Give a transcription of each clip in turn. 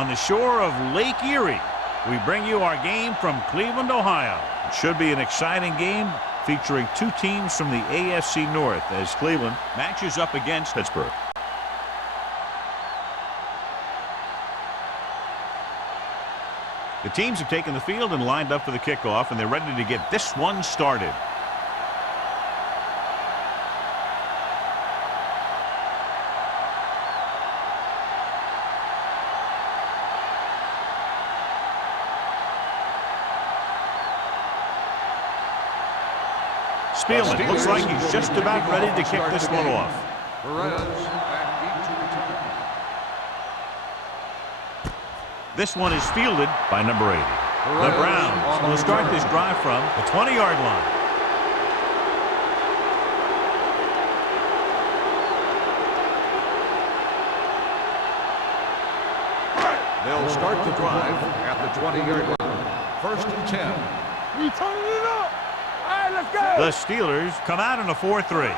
On the shore of Lake Erie, we bring you our game from Cleveland, Ohio. It should be an exciting game featuring two teams from the AFC North as Cleveland matches up against Pittsburgh. The teams have taken the field and lined up for the kickoff, and they're ready to get this one started. Spielman looks like he's just about ready to kick this one off. This one is fielded by number 80. The Browns will start this drive from the 20-yard line. They'll start the drive at the 20-yard line. First and 10. We turning it up. All right, let's go. The Steelers come out in a 4-3.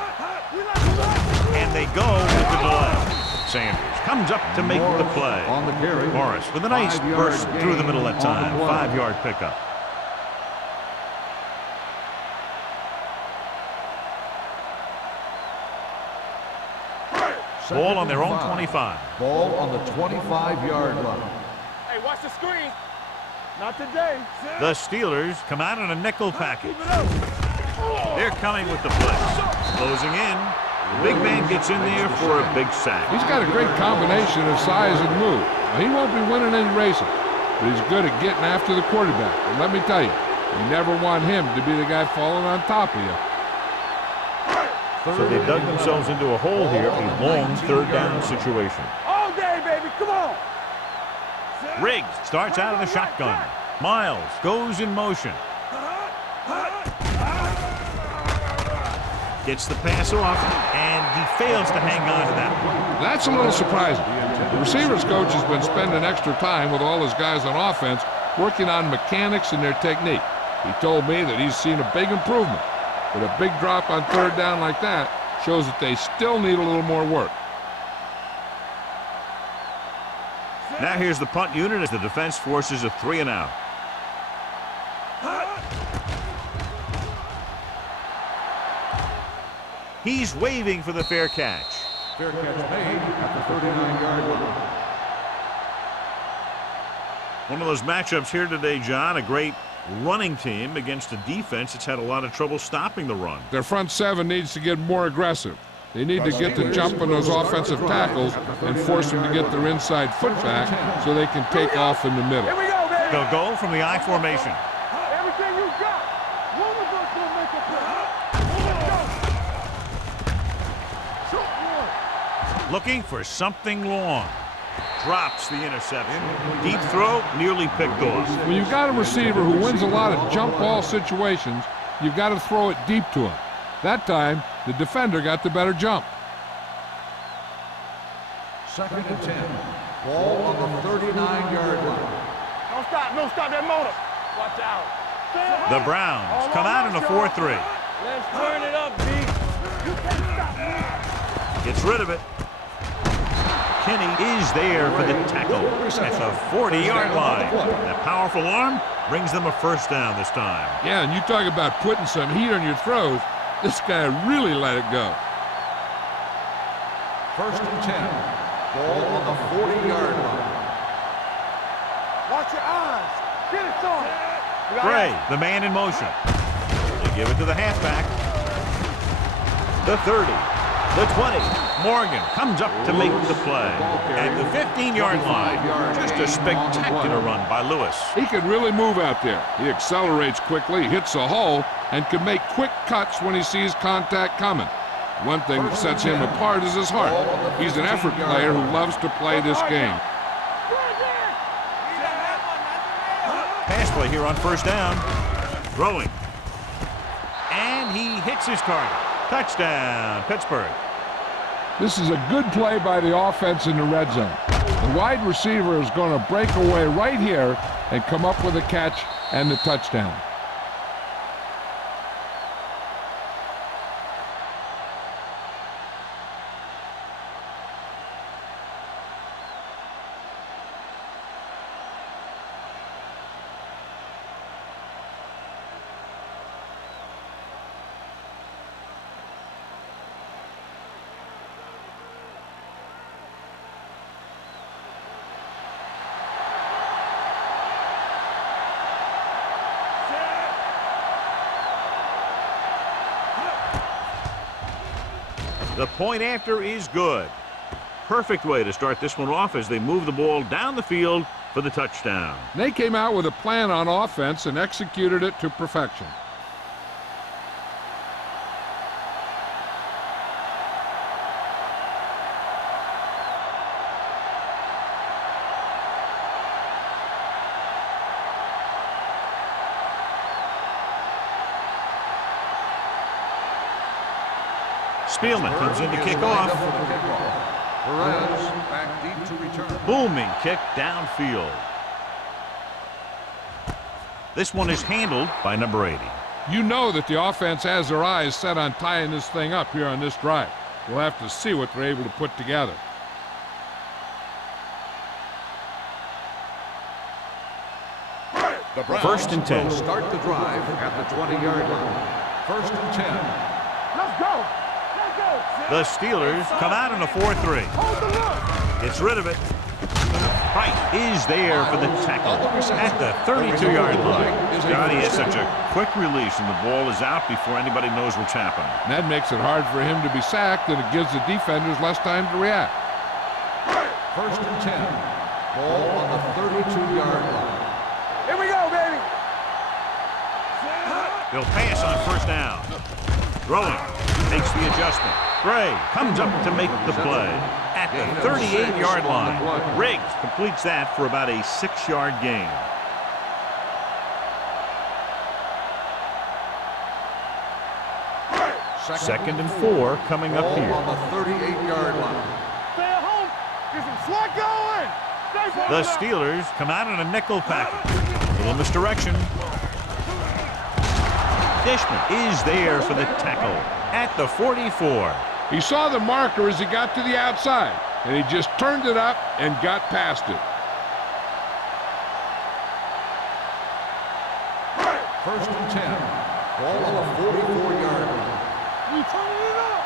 And they go with the delay. Sanders comes up to make the play. On the carry. Morris with a nice burst through the middle that time. 5-yard pickup. Ball on their own 25. Ball on the 25-yard line. Hey, watch the screen. Not today. The Steelers come out in a nickel package. They're coming with the blitz. Closing in. The big man gets in there for a big sack. He's got a great combination of size and move. Now, he won't be winning any races, but he's good at getting after the quarterback. And let me tell you, you never want him to be the guy falling on top of you. So they dug themselves into a hole here, a long third down situation. All day, baby. Come on. Riggs starts out of the shotgun. Miles goes in motion. Gets the pass off, and he fails to hang on to that one. That's a little surprising. The receivers coach has been spending extra time with all his guys on offense working on mechanics and their technique. He told me that he's seen a big improvement. But a big drop on third down like that shows that they still need a little more work. Now here's the punt unit as the defense forces a 3-and-out. He's waving for the fair catch. Fair catch made at the 39-yard line. One of those matchups here today, John, a great running team against a defense that's had a lot of trouble stopping the run. Their front seven needs to get more aggressive. They need to get the jump on those offensive tackles and force them to get their inside foot back so they can take off in the middle. Here we go, baby. They'll go from the I formation. Everything you got. One of us will make a play. Looking for something long. Drops the interception. Deep throw, nearly picked off. When you've got a receiver who wins a lot of jump ball situations, you've got to throw it deep to him. That time, the defender got the better jump. Second and 10. Ball on the 39-yard line. Don't stop. Don't stop that motor. Watch out. The Browns come out in a 4-3. Let's turn it up, B. You can't stop. Gets rid of it. Kinney is there for the tackle at the 40-yard line. That powerful arm brings them a first down this time. Yeah, and you talk about putting some heat on your throws. This guy really let it go. First and 10. Ball on the 40-yard line. Watch your eyes. Get it, son. Gray, the man in motion. They give it to the halfback. The 30. The 20. Morgan comes up to make the play. At the 15-yard line, just a spectacular run by Lewis. He can really move out there. He accelerates quickly, hits a hole, and can make quick cuts when he sees contact coming. One thing that sets him apart is his heart. He's an effort player who loves to play this game. Pass play here on first down. Throwing. And he hits his target. Touchdown, Pittsburgh. This is a good play by the offense in the red zone. The wide receiver is going to break away right here and come up with a catch and the touchdown. The point after is good. Perfect way to start this one off as they move the ball down the field for the touchdown. They came out with a plan on offense and executed it to perfection. Spielman comes in to kick off. Perez back deep to return. Booming kick downfield. This one is handled by number 80. You know that the offense has their eyes set on tying this thing up here on this drive. We'll have to see what they're able to put together. The Browns First and 10. will start the drive at the 20-yard line. First and 10. Let's go. Let's go. The Steelers come out in a 4-3. Hold the look. Gets rid of it. Wright is there for the tackle at the 32-yard line. Johnny has such a quick release and the ball is out before anybody knows what's happened. And that makes it hard for him to be sacked, and it gives the defenders less time to react. First and 10. Ball on the 32-yard line. Here we go, baby. They'll pass on first down. Throwing. Makes the adjustment. Gray comes up to make the play at the 38-yard line. Riggs completes that for about a 6-yard gain. Second and 4 coming up Ball here. on the 38-yard line. Stay at home. Get some slot going. Stay for The Steelers come out in a nickel package. Little misdirection. Dishman is there for the tackle at the 44. He saw the marker as he got to the outside, and he just turned it up and got past it. First and 10. Ball on the 44-yard line. We turning it up.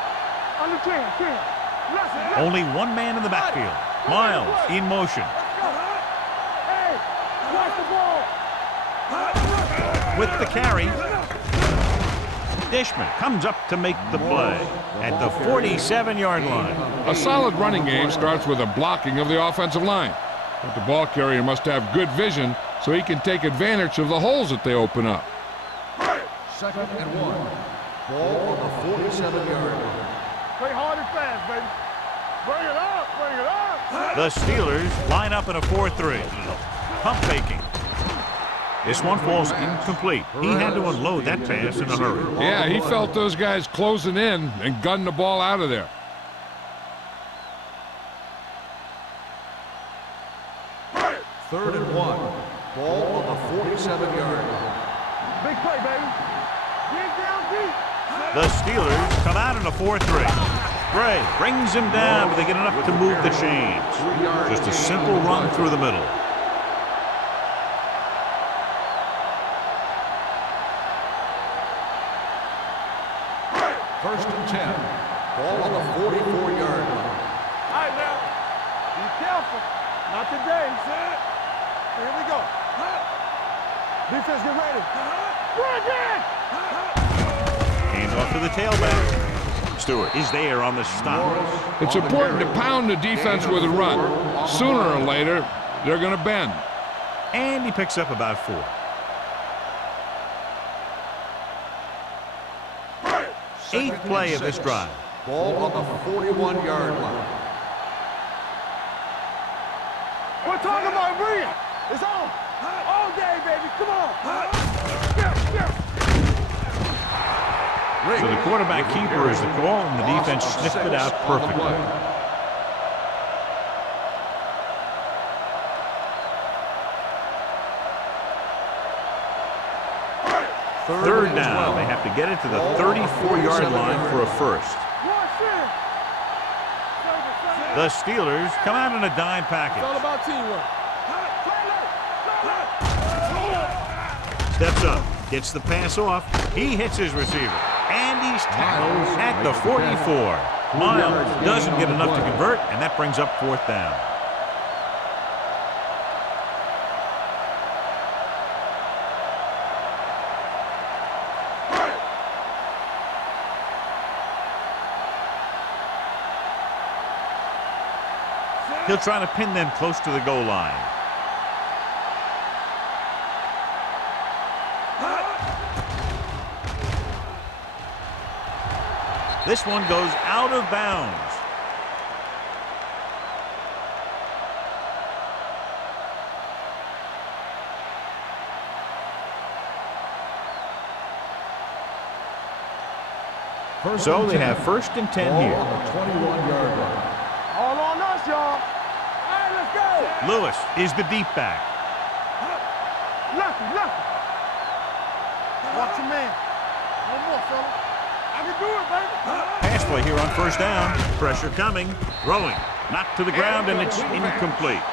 On the 10. Listen. Only one man in the backfield. Miles in motion. Hey, watch the ball. With the carry. Dishman comes up to make the play at the 47-yard line. A solid running game starts with a blocking of the offensive line. But the ball carrier must have good vision so he can take advantage of the holes that they open up. Second and 1. Ball on the 47-yard line. Play hard and fast, baby. Bring it up. Bring it up. The Steelers line up in a 4-3. Pump faking. This one falls incomplete. He had to unload that pass in a hurry. Yeah, he felt those guys closing in and gunned the ball out of there. Third and 1. Ball on the 47-yard line. Big play, baby. Get down deep. The Steelers come out in a 4-3. Gray brings him down, but they get enough to move the chains. Just a simple run through the middle. First and 10. Ball on the 44-yard line. All right, now. Be careful. Not today. Here we go. Defense, get ready. Bring it! Hands off to the tailback. Stewart is there on the stop. It's important to pound the defense with a run. Sooner or later, they're going to bend. And he picks up about 4. Eighth play of this drive. Ball on the 41-yard line. We're talking about bring it. It's on. All day, baby. Come on. So the quarterback keeper is the call, and the defense sniffed it out perfectly. Third down. They have to get it to the 34-yard line for a first. The Steelers come out in a dime package. It's all about teamwork. Steps up, gets the pass off. He hits his receiver, and he's tackled at the 44. Miles doesn't get enough to convert, and that brings up 4th down. He'll try to pin them close to the goal line. This one goes out of bounds. So they have 1st and 10 here. On the 21-yard line. All on us, y'all. All right, let's go. Lewis is the deep back. Lucky. Watch your man. One more, fella. I can do it, baby. Pass play here on 1st down. Pressure coming. Throwing. Knocked to the ground, and it's incomplete.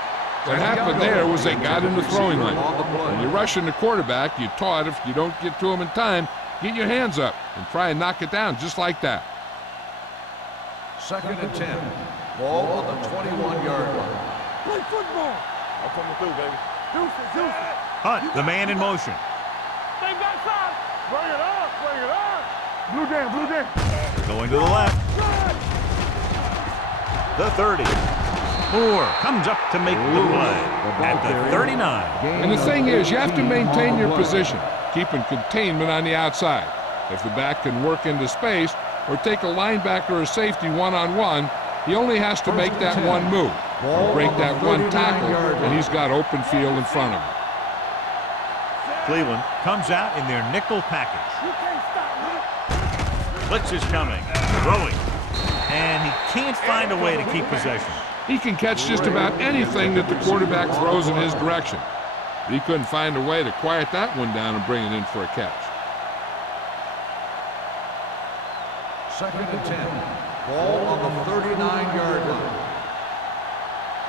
What happened there was they got in the throwing lane. When you're rushing the quarterback, you're taught if you don't get to him in time, get your hands up and try and knock it down just like that. 2nd and 10. Ball on the 21-yard line. Play football. I'm coming through, baby. Deuces. Hunt, the man in motion. Stay backside. Bring it up. Blue down. Going to the left. The 30. Moore comes up to make the play at the 39. And the thing is, you have to maintain your position, keeping containment on the outside. If the back can work into space or take a linebacker or safety one-on-one, he only has to make that one move, or break that one tackle, and he's got open field in front of him. Cleveland comes out in their nickel package. You can't stop me. Blitz is coming. Throwing. And he can't find a way to keep possession. He can catch just about anything that the quarterback throws in his direction. But he couldn't find a way to quiet that one down and bring it in for a catch. 2nd and 10. Ball on the 39-yard line.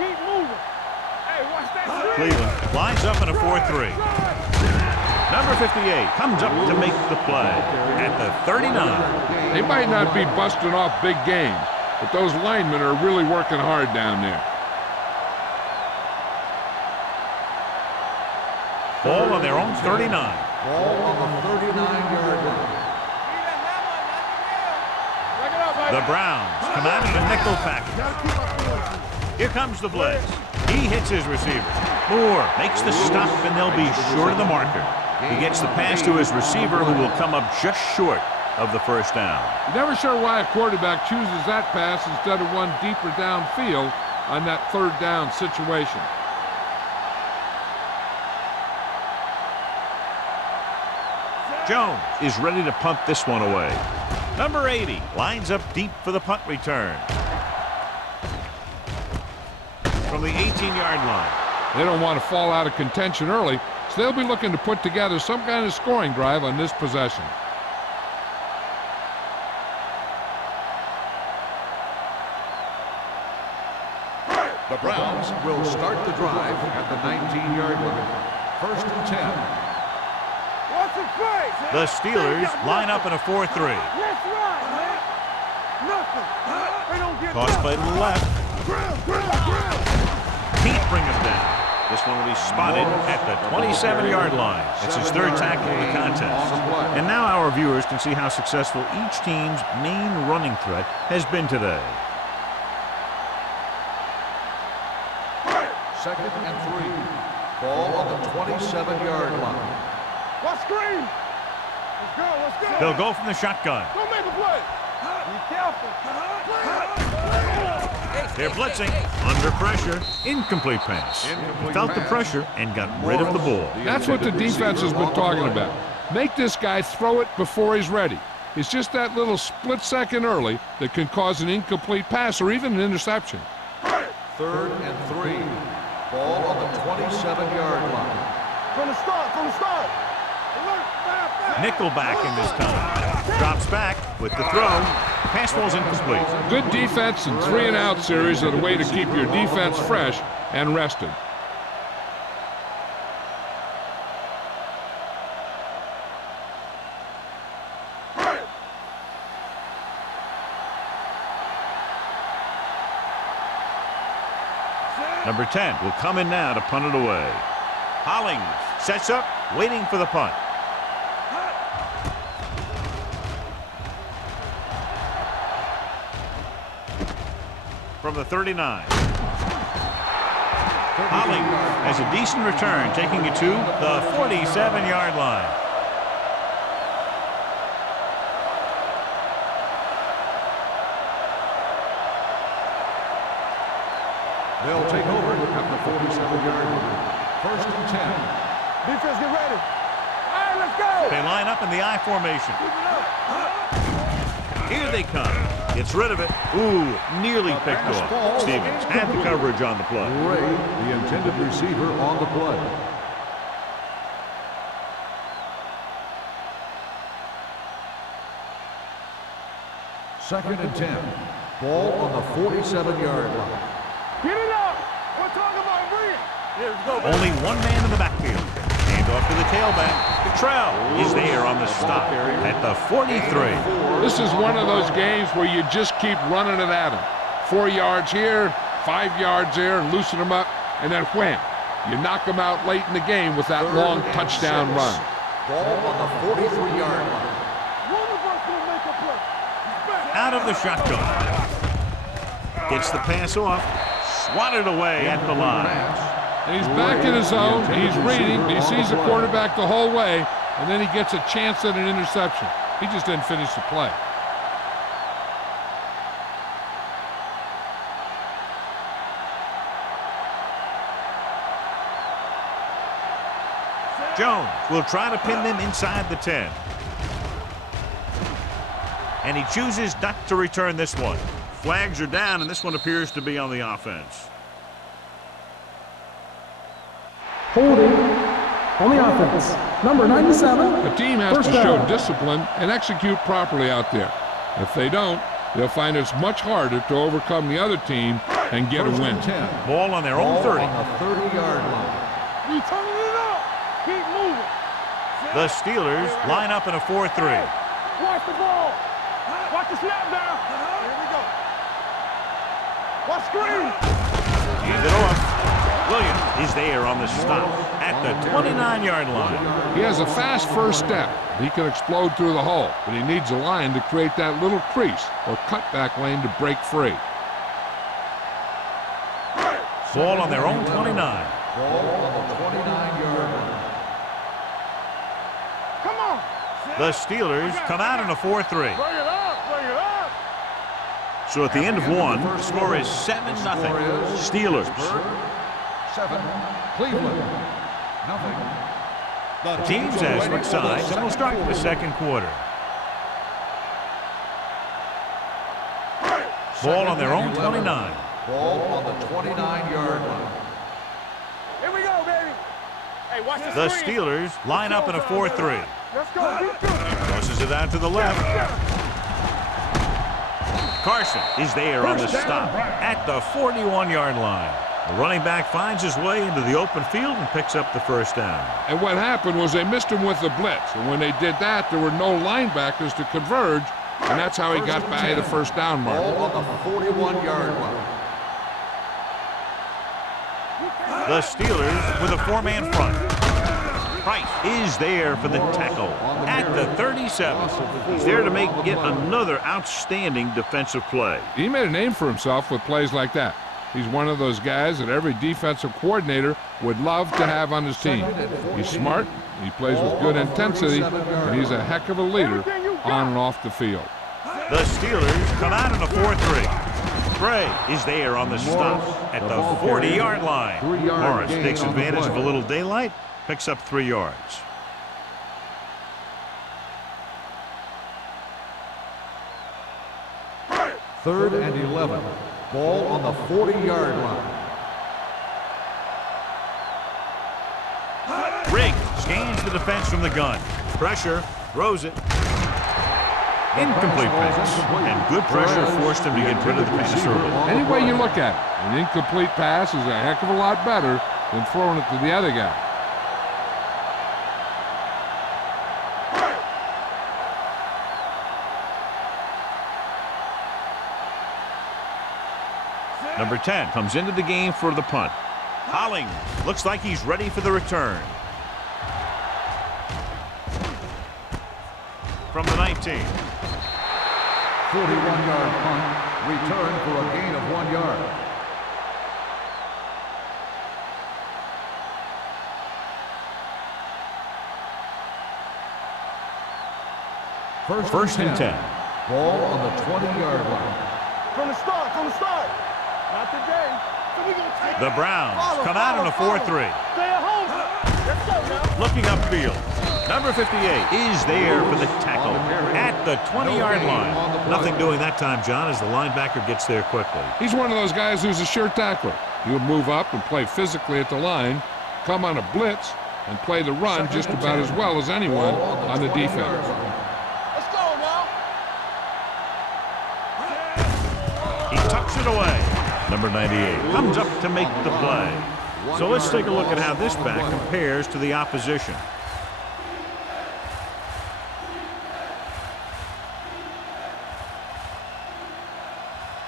Keep moving. Hey, watch that shit. Cleveland lines up in a 4-3. Number 58 comes up to make the play at the 39. They might not be busting off big games, but those linemen are really working hard down there. Ball on their own 39. Ball on the 39-yard line. The Browns come out in a nickel package. Here comes the blitz. He hits his receiver. Moore makes the stop, and they'll be short of the marker. He gets the pass to his receiver, who will come up just short of the 1st down. You're never sure why a quarterback chooses that pass instead of one deeper downfield on that 3rd down situation. Jones is ready to punt this one away. Number 80 lines up deep for the punt return. From the 18-yard line. They don't want to fall out of contention early, so they'll be looking to put together some kind of scoring drive on this possession. The Browns will start the drive at the 19-yard line. 1st and 10. What's the play? The Steelers line up in a 4-3. Let's ride, man. Nothing. They don't get Toss play to the left. Ground. Can't bring him down. This one will be spotted at the 27-yard line. It's his 3rd tackle of the contest. And now our viewers can see how successful each team's main running threat has been today. 2nd and 3. Ball on the 27-yard line. What screen? Let's go. They'll go from the shotgun. Don't make a play. Be careful. They're blitzing. Under pressure. Incomplete pass. He felt the pressure and got rid of the ball. That's what the defense has been talking about. Make this guy throw it before he's ready. It's just that little split second early that can cause an incomplete pass or even an interception. 3rd and 3. Ball on the 27-yard line. From the start. Nickelback in this time. Drops back with the throw. Pass ball's incomplete. Good defense and 3-and-out series are the way to keep your defense fresh and rested. Number 10 will come in now to punt it away. Hollings sets up, waiting for the punt. From the 39. Holling has a decent return, taking it to the 47-yard line. They'll take over at the 47-yard line. First and 10. Defense, get ready. All right, let's go. They line up in the I formation. Here they come. Gets rid of it. Ooh, nearly picked off. Stevens had the coverage on the play. Ray, the intended receiver, on the play. Second and 10. Ball on the 47-yard line. Get it up. We're talking about bring it. Here we go. Only one man in the backfield. Hand off to the tailback. Cottrell is there on the stop at the 43. This is one of those games where you just keep running it at him. 4 yards here, 5 yards there, loosen him up, and then wham. You knock him out late in the game with that long touchdown run. Ball on the 43-yard line. One of us will make a play. He's back. Out of the shotgun. Gets the pass off. Swatted away at the line. And he's back in his zone. He's reading. He sees the quarterback the whole way, and then he gets a chance at an interception. He just didn't finish the play. Jones will try to pin them inside the 10. And he chooses not to return this one. Flags are down, and this one appears to be on the offense. Holding on the offense. Number 97. The team has to show discipline and execute properly out there. If they don't, they'll find it's much harder to overcome the other team and get a win. Ball on their own 30. On the 30-yard line. We turning it up. Keep moving. The Steelers line up in a 4-3. Watch the ball. Watch the snap down. Here we go. Watch screen. Hand it off. Williams is there on the stop at the 29-yard line. He has a fast first step. He can explode through the hole, but he needs a line to create that little crease or cutback lane to break free. Ball on their own 29. Ball on the 29-yard line. Come on. The Steelers come out in a 4-3. Bring it up. Bring it up. So at the end of one, the score is 7-0. Steelers. 7. Cleveland. Nothing. The teams have switched sides and will start the second quarter. Ball on their own 29. Ball on the 29-yard line. Here we go, baby. Hey, watch The screen. Steelers line up in a 4-3. Let's go. Keep doing it. Tosses it out to the left. Carson is there on the stop at the 41-yard line. The running back finds his way into the open field and picks up the first down. And what happened was they missed him with the blitz. And when they did that, there were no linebackers to converge, and that's how he got by the first down mark. Ball on the 41-yard line. The Steelers with a 4-man front. Price is there for the tackle at the 37. He's there to make yet another outstanding defensive play. He made a name for himself with plays like that. He's one of those guys that every defensive coordinator would love to have on his team. He's smart, he plays with good intensity, and he's a heck of a leader on and off the field. The Steelers come out in a 4-3. Gray is there on the stop at the 40-yard line. Morris takes advantage of a little daylight, picks up 3 yards. Third and 11. Ball on the 40-yard line. Riggs scans the defense from the gun. Pressure, throws it. Incomplete pass. And good pressure forced him to get rid of the pass early. Any way you look at it, an incomplete pass is a heck of a lot better than throwing it to the other guy. Number 10 comes into the game for the punt. Holling looks like he's ready for the return. From the 19. 41-yard punt. Return for a gain of 1 yard. First and 10. Ball on the 20-yard line. From the start, Not today. So we gonna take The Browns come out on a 4-3. Stay at home. Let's go now. Looking upfield. Number 58 is there for the tackle at the 20-yard line. Nothing doing that time, John, as the linebacker gets there quickly. He's one of those guys who's a sure tackler. He'll move up and play physically at the line, come on a blitz, and play the run just about as well as anyone on the defense. Let's go now. He tucks it away. Number 98 comes up to make the play. So let's take a look at how this back compares to the opposition.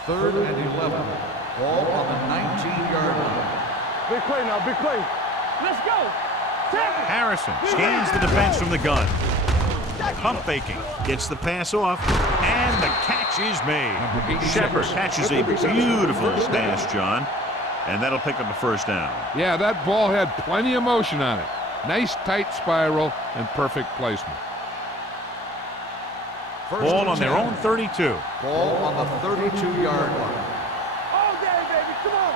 Third and 11. Ball on the 19-yard line. Big play now, big play. Let's go. Harrison scans the defense from the gun. Pump faking, gets the pass off, and the catch is made. Shepard catches a beautiful pass, John, and that'll pick up a first down. Yeah, that ball had plenty of motion on it. Nice tight spiral and perfect placement. Ball on their own 32. Ball on the 32-yard line. All day, baby. Come on.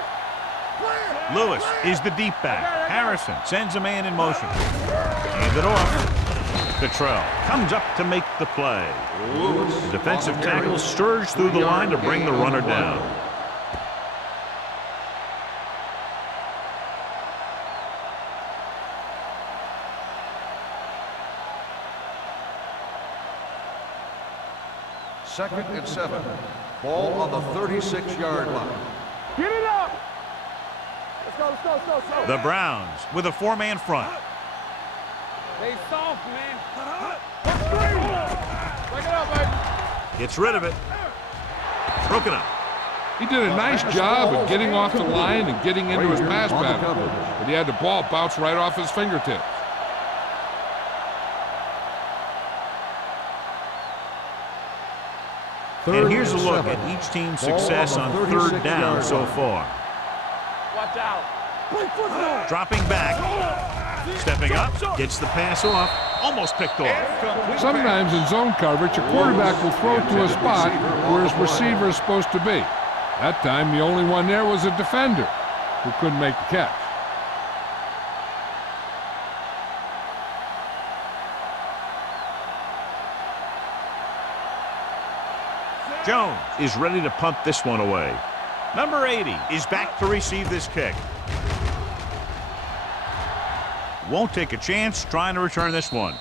Clear. Lewis is the deep back. Harrison sends a man in motion. Hand it off. Cottrell comes up to make the play. The defensive tackle surged through the line to bring the runner down. Second and 7. Ball on the 36-yard line. Get it up. Let's go. The Browns with a four-man front. Stay soft, man. Break it up, baby. Gets rid of it. Broken up. He did a nice job of getting off the line and getting into his pass pattern, but he had the ball bounce right off his fingertips. And here's a look at each team's success on third down so far. Watch out. Dropping back. Stepping up. Gets the pass off. Almost picked off. Sometimes in zone coverage, a quarterback will throw it to a spot where his receiver is supposed to be. That time, the only one there was a defender who couldn't make the catch. Jones is ready to punt this one away. Number 80 is back to receive this kick. Won't take a chance trying to return this one.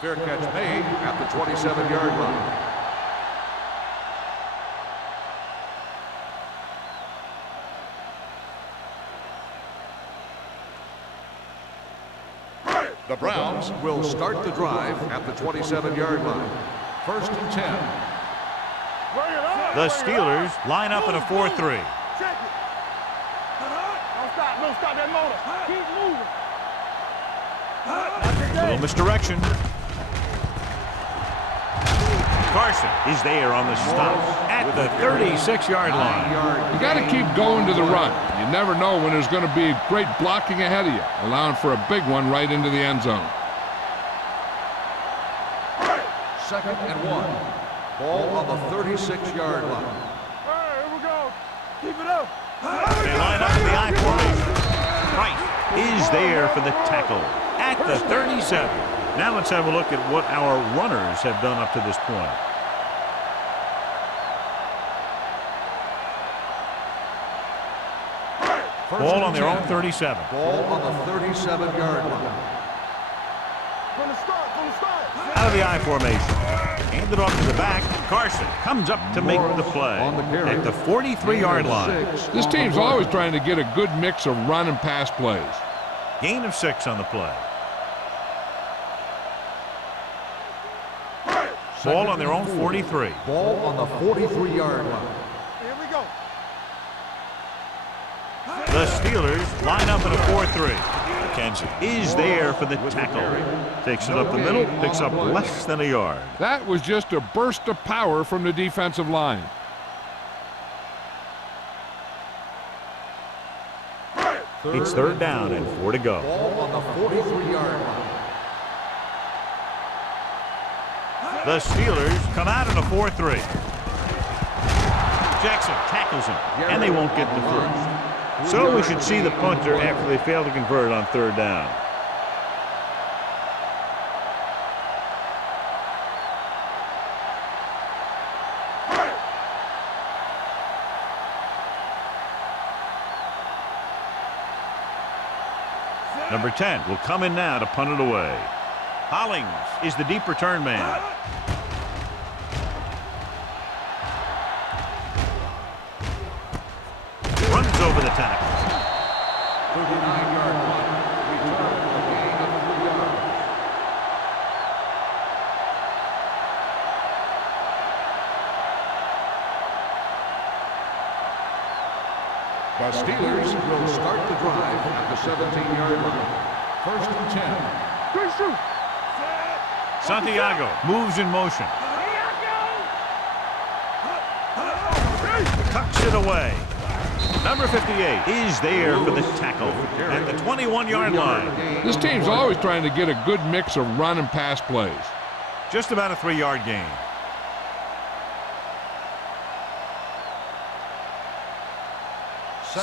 Fair catch made at the 27-yard line. The Browns will start the drive at the 27-yard line. First and 10. The Steelers line up in a 4-3. Check it. Don't stop that motor. Keep moving. Little misdirection. Carson is there on the stop at the 36-yard line. You got to keep going to the run. You never know when there's going to be great blocking ahead of you, allowing for a big one right into the end zone. Second and 1. Ball on the 36-yard line. All right, here we go. Keep it up. They line up in the I formation. Price is there for the tackle at the 37. Now let's have a look at what our runners have done up to this point. Ball on their own 37. Ball on the 37-yard line. From the start. Out of the I formation. Handed off to the back. Carson comes up to make the play at the 43-yard line. This team's always trying to get a good mix of run and pass plays. Gain of 6 on the play. Ball on their own 43. Ball on the 43-yard line. Here we go. The Steelers line up in a 4-3. McKenzie is there for the tackle. Takes it up the middle, picks up less than a yard. That was just a burst of power from the defensive line. It's third down and 4 to go. Ball on the 43-yard line. The Steelers come out in a 4-3. Jackson tackles him, and they won't get the first. So we should see the punter after they fail to convert on third down. Number 10 will come in now to punt it away. Hollings is the deep return man. Runs over the tackle. 39-yard punt. Return for a gain of 3 yards. The Steelers will start the drive at the 17-yard line. First and 10. Good shoot. Santiago moves in motion. Tucks it away. Number 58 is there for the tackle at the 21-yard line. This team's always trying to get a good mix of run and pass plays. Just about a 3-yard gain.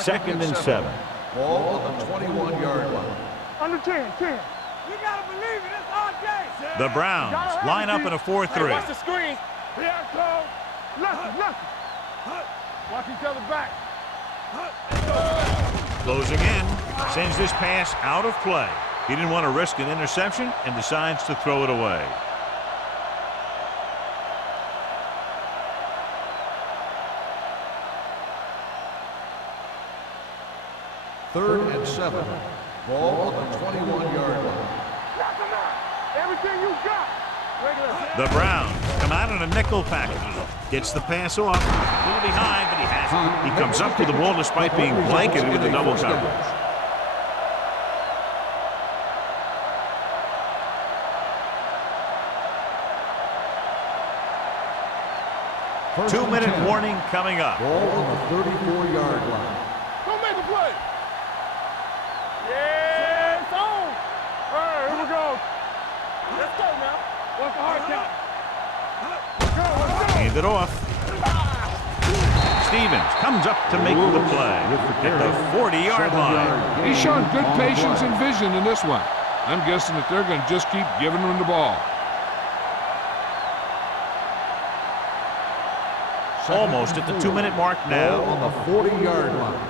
Second and 7. Ball on the 21-yard line. Under 10. You gotta believe it. It's our game. The Browns line up in a 4-3. Watch the screen. Here I come. Left. Watch each other back. Closing in, sends this pass out of play. He didn't want to risk an interception and decides to throw it away. Third and 7. Ball on the 21-yard line. Everything you got. The Browns come out in a nickel package. Gets the pass off. A little behind, but he has it. He comes up to the ball despite being blanketed with the double coverage. Two-minute warning coming up. Ball on the 34-yard line. Don't make a play. Yeah, it's on. All right, here we go. Let's go now. What's the hard count? Let's go. Hand it off. Stevens comes up to make the play at the 40-yard line. He's shown good patience and vision in this one. I'm guessing that they're going to just keep giving him the ball. Almost at the 2-minute mark now. Ball on the 40-yard line.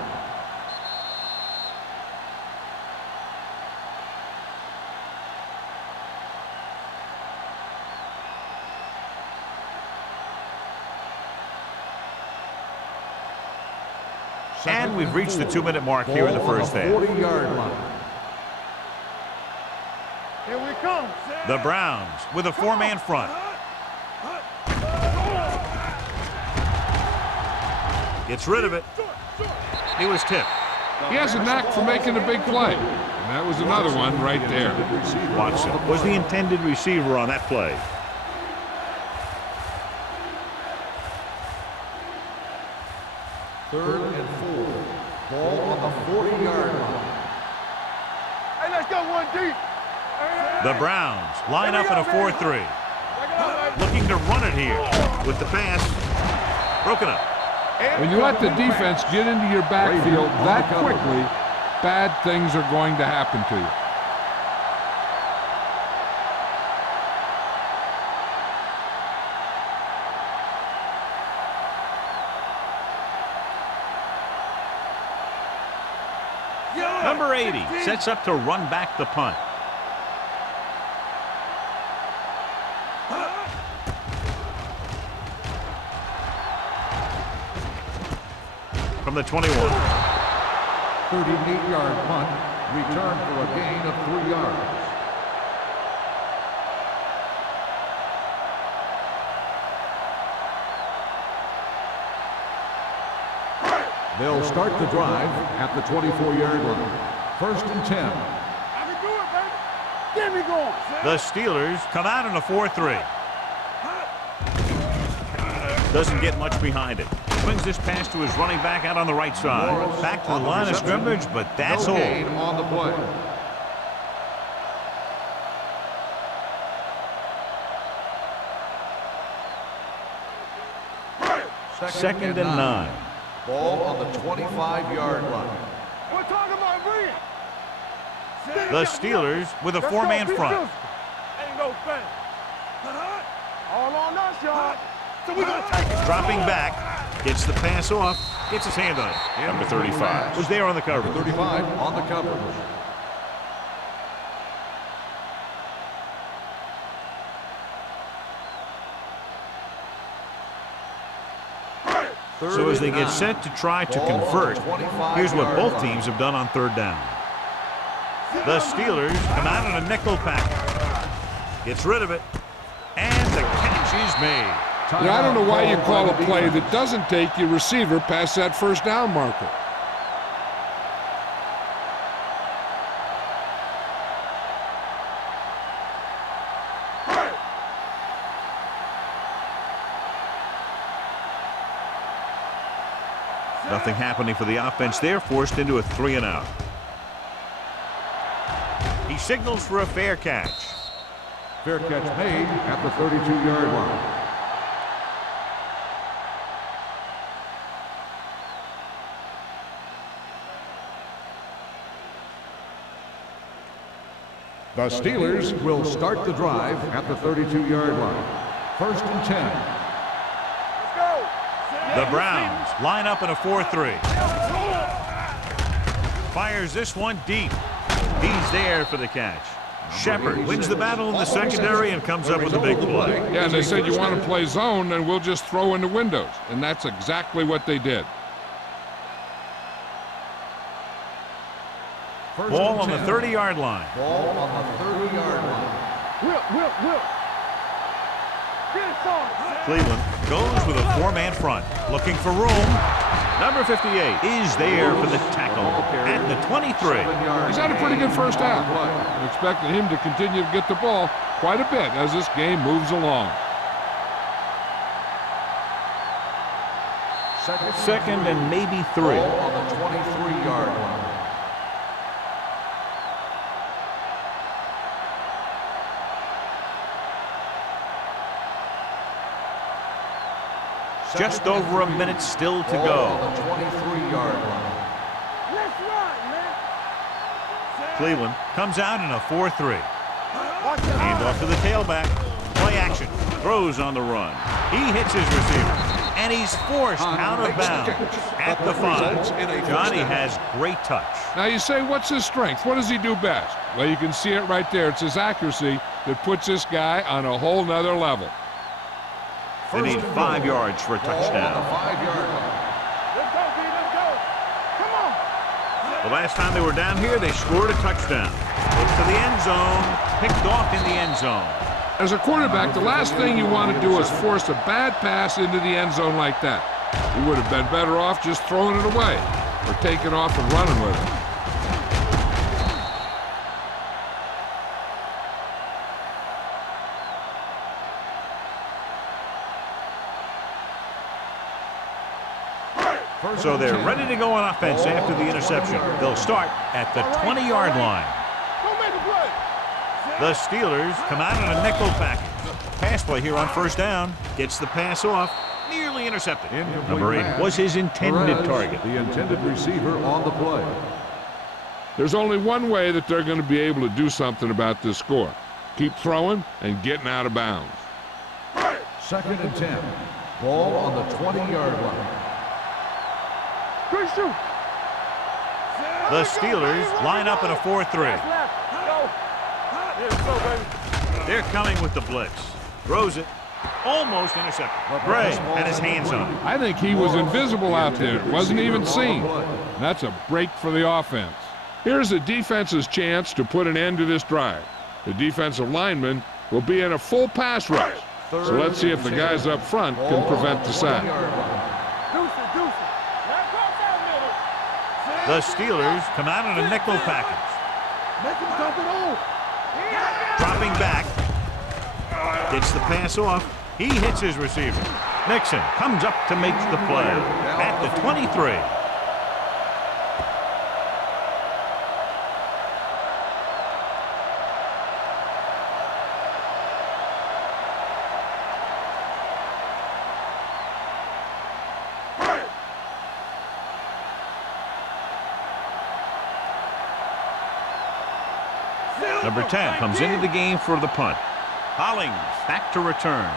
And we've reached the 2-minute mark here in the first half. 40-yard line. Here we come. The Browns with a 4-man front. Gets rid of it. He was tipped. He has a knack for making a big play. And that was another one right there. Watson was the intended receiver on that play. Third and 4. Ball on the 40-yard line. Hey, let's go one deep. The Browns line up in a 4-3. Looking to run it here with the pass. Broken up. When you let the defense get into your backfield that quickly, bad things are going to happen to you. Number 80 sets up to run back the punt. From the 21. 38-yard punt. Return for a gain of 3 yards. They'll start the drive at the 24-yard line. First and 10. I can do it, baby. Get me going. The Steelers come out in a 4-3. Doesn't get much behind it. Swings this pass to his running back out on the right side. Back to the line of scrimmage, but that's all. No gain on the play. Second and 9. Ball on the 25-yard line. We're talking about bring it. The Steelers with a four-man front. Ain't no fan. All on us, y'all. So we're gonna take it. Dropping back, gets the pass off, gets his hand on it. Number 35 was there on the cover. 35 on the coverage. So as they get set to try to convert, here's what both teams have done on third down. The Steelers come out in a nickel package. Gets rid of it, and the catch is made. Yeah, I don't know why you call a play that doesn't take your receiver past that first down marker. Nothing happening for the offense there, forced into a 3-and-out. He signals for a fair catch. Fair catch made at the 32-yard line. The Steelers will start the drive at the 32-yard line. First and 10. Let's go. The Browns line up in a 4-3. Fires this one deep. He's there for the catch. Shepard wins the battle in the secondary and comes up with a big play. Yeah, and they said you want to play zone, then we'll just throw in the windows. And that's exactly what they did. Ball on the 30-yard line. Ball on the 30-yard line. Will. Get it, son. Cleveland goes with a four-man front, looking for room. Number 58 is there for the tackle at the 23. He's had a pretty good first half. I'm expecting him to continue to get the ball quite a bit as this game moves along. Second and maybe 3. Ball on the 23-yard line. Just over a minute still to go. On the 23-yard line. Let's run, man. Cleveland comes out in a 4-3. Hand off to the tailback. Play action. Throws on the run. He hits his receiver. And he's forced out of bounds at the 5. Johnny has great touch. Now you say, what's his strength? What does he do best? Well, you can see it right there. It's his accuracy that puts this guy on a whole nother level. They need 5 yards for a touchdown. Let's go, B. Let's go. Come on. The last time they were down here, they scored a touchdown. Looks to the end zone. Picked off in the end zone. As a quarterback, the last thing you want to do is force a bad pass into the end zone like that. You would have been better off just throwing it away or taking off and running with it. So they're ready to go on offense after the interception. They'll start at the 20-yard line. Don't make a play. The Steelers come out in a nickel package. Pass play here on first down. Gets the pass off. Nearly intercepted. Number 8 was his intended target. The intended receiver on the play. There's only one way that they're going to be able to do something about this score. Keep throwing and getting out of bounds. Second and 10. Ball on the 20-yard line. Good shoot. The Steelers line up in a 4-3. Left. Go. Here we go, baby. They're coming with the blitz. Throws it. Almost intercepted. Gray had his hands on it. I think he was invisible out there. It wasn't even seen. That's a break for the offense. Here's the defense's chance to put an end to this drive. The defensive lineman will be in a full pass rush. So let's see if the guys up front can prevent the sack. The Steelers come out in a nickel package. Make him dump it on. Dropping back. Gets the pass off. He hits his receiver. Nixon comes up to make the play at the 23. Number 10 comes into the game for the punt. Hollings back to return.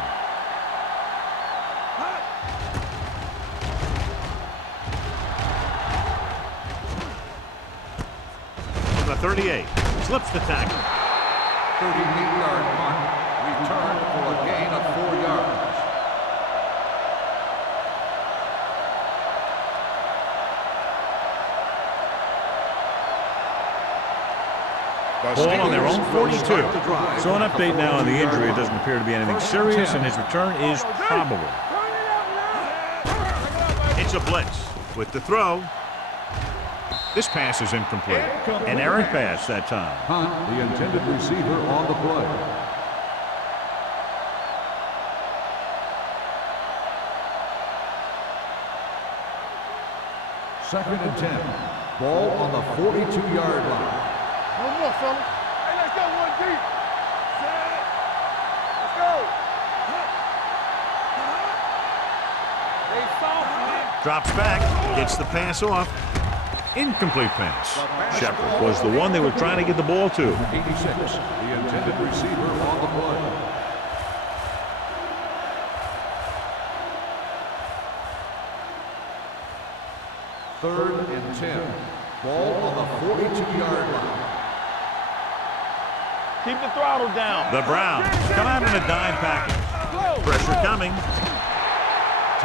From the 38, slips the tackle. 38-yard punt, returned for a gain of 4 yards. Ball on their own 42. So an update now on the injury. It doesn't appear to be anything serious, and his return is probable. It's a blitz with the throw. This pass is incomplete. An errant pass that time. Hunt, the intended receiver, on the play. Second and 10. Ball on the 42-yard line. No more, fella. Hey, let's go one deep. Set. Let's go. They soft, man. Drops back, gets the pass off. Incomplete pass. Shepard was the one they were trying to get the ball to. 86, the intended receiver, on the play. Third and 10. Ball on the 42-yard line. Keep the throttle down. The Browns come out in a dime package. Pressure coming.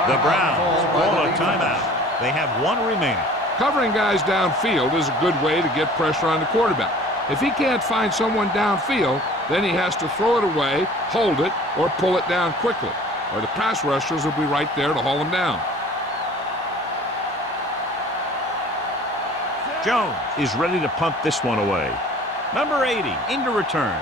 The Browns call a timeout. They have one remaining. Covering guys downfield is a good way to get pressure on the quarterback. If he can't find someone downfield, then he has to throw it away, hold it, or pull it down quickly, or the pass rushers will be right there to haul him down. Jones is ready to punt this one away. Number 80 into return.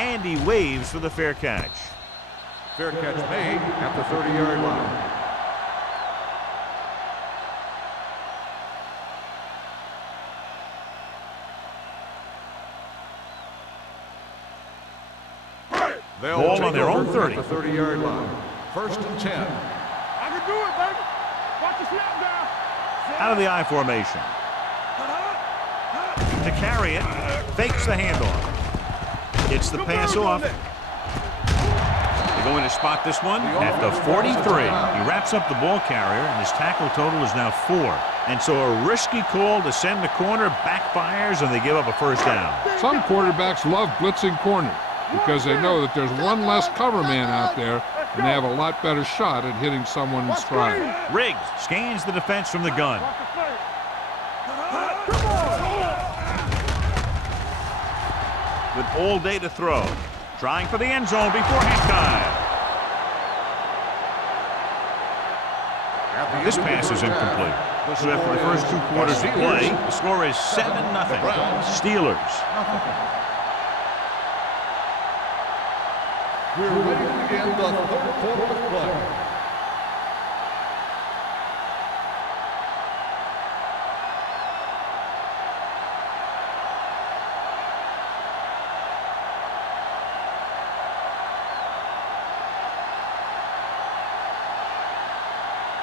And he waves for the fair catch. Fair catch made at the 30-yard line. Ball on their own 30. At the 30-yard line. First and 10. I can do it, baby. Watch the snap down. Out of the I formation. To carry it, fakes the handoff. Gets the pass off. They're going to spot this one at the 43. He wraps up the ball carrier, and his tackle total is now 4. And so a risky call to send the corner backfires, and they give up a first down. Some quarterbacks love blitzing corners because they know that there's one less cover man out there, and they have a lot better shot at hitting someone in stride. Riggs scans the defense from the gun. With all day to throw. Trying for the end zone before halftime. This pass is incomplete. So after the first 2 quarters of play, the score is 7-0. Steelers. We're ready to begin the third quarter of play.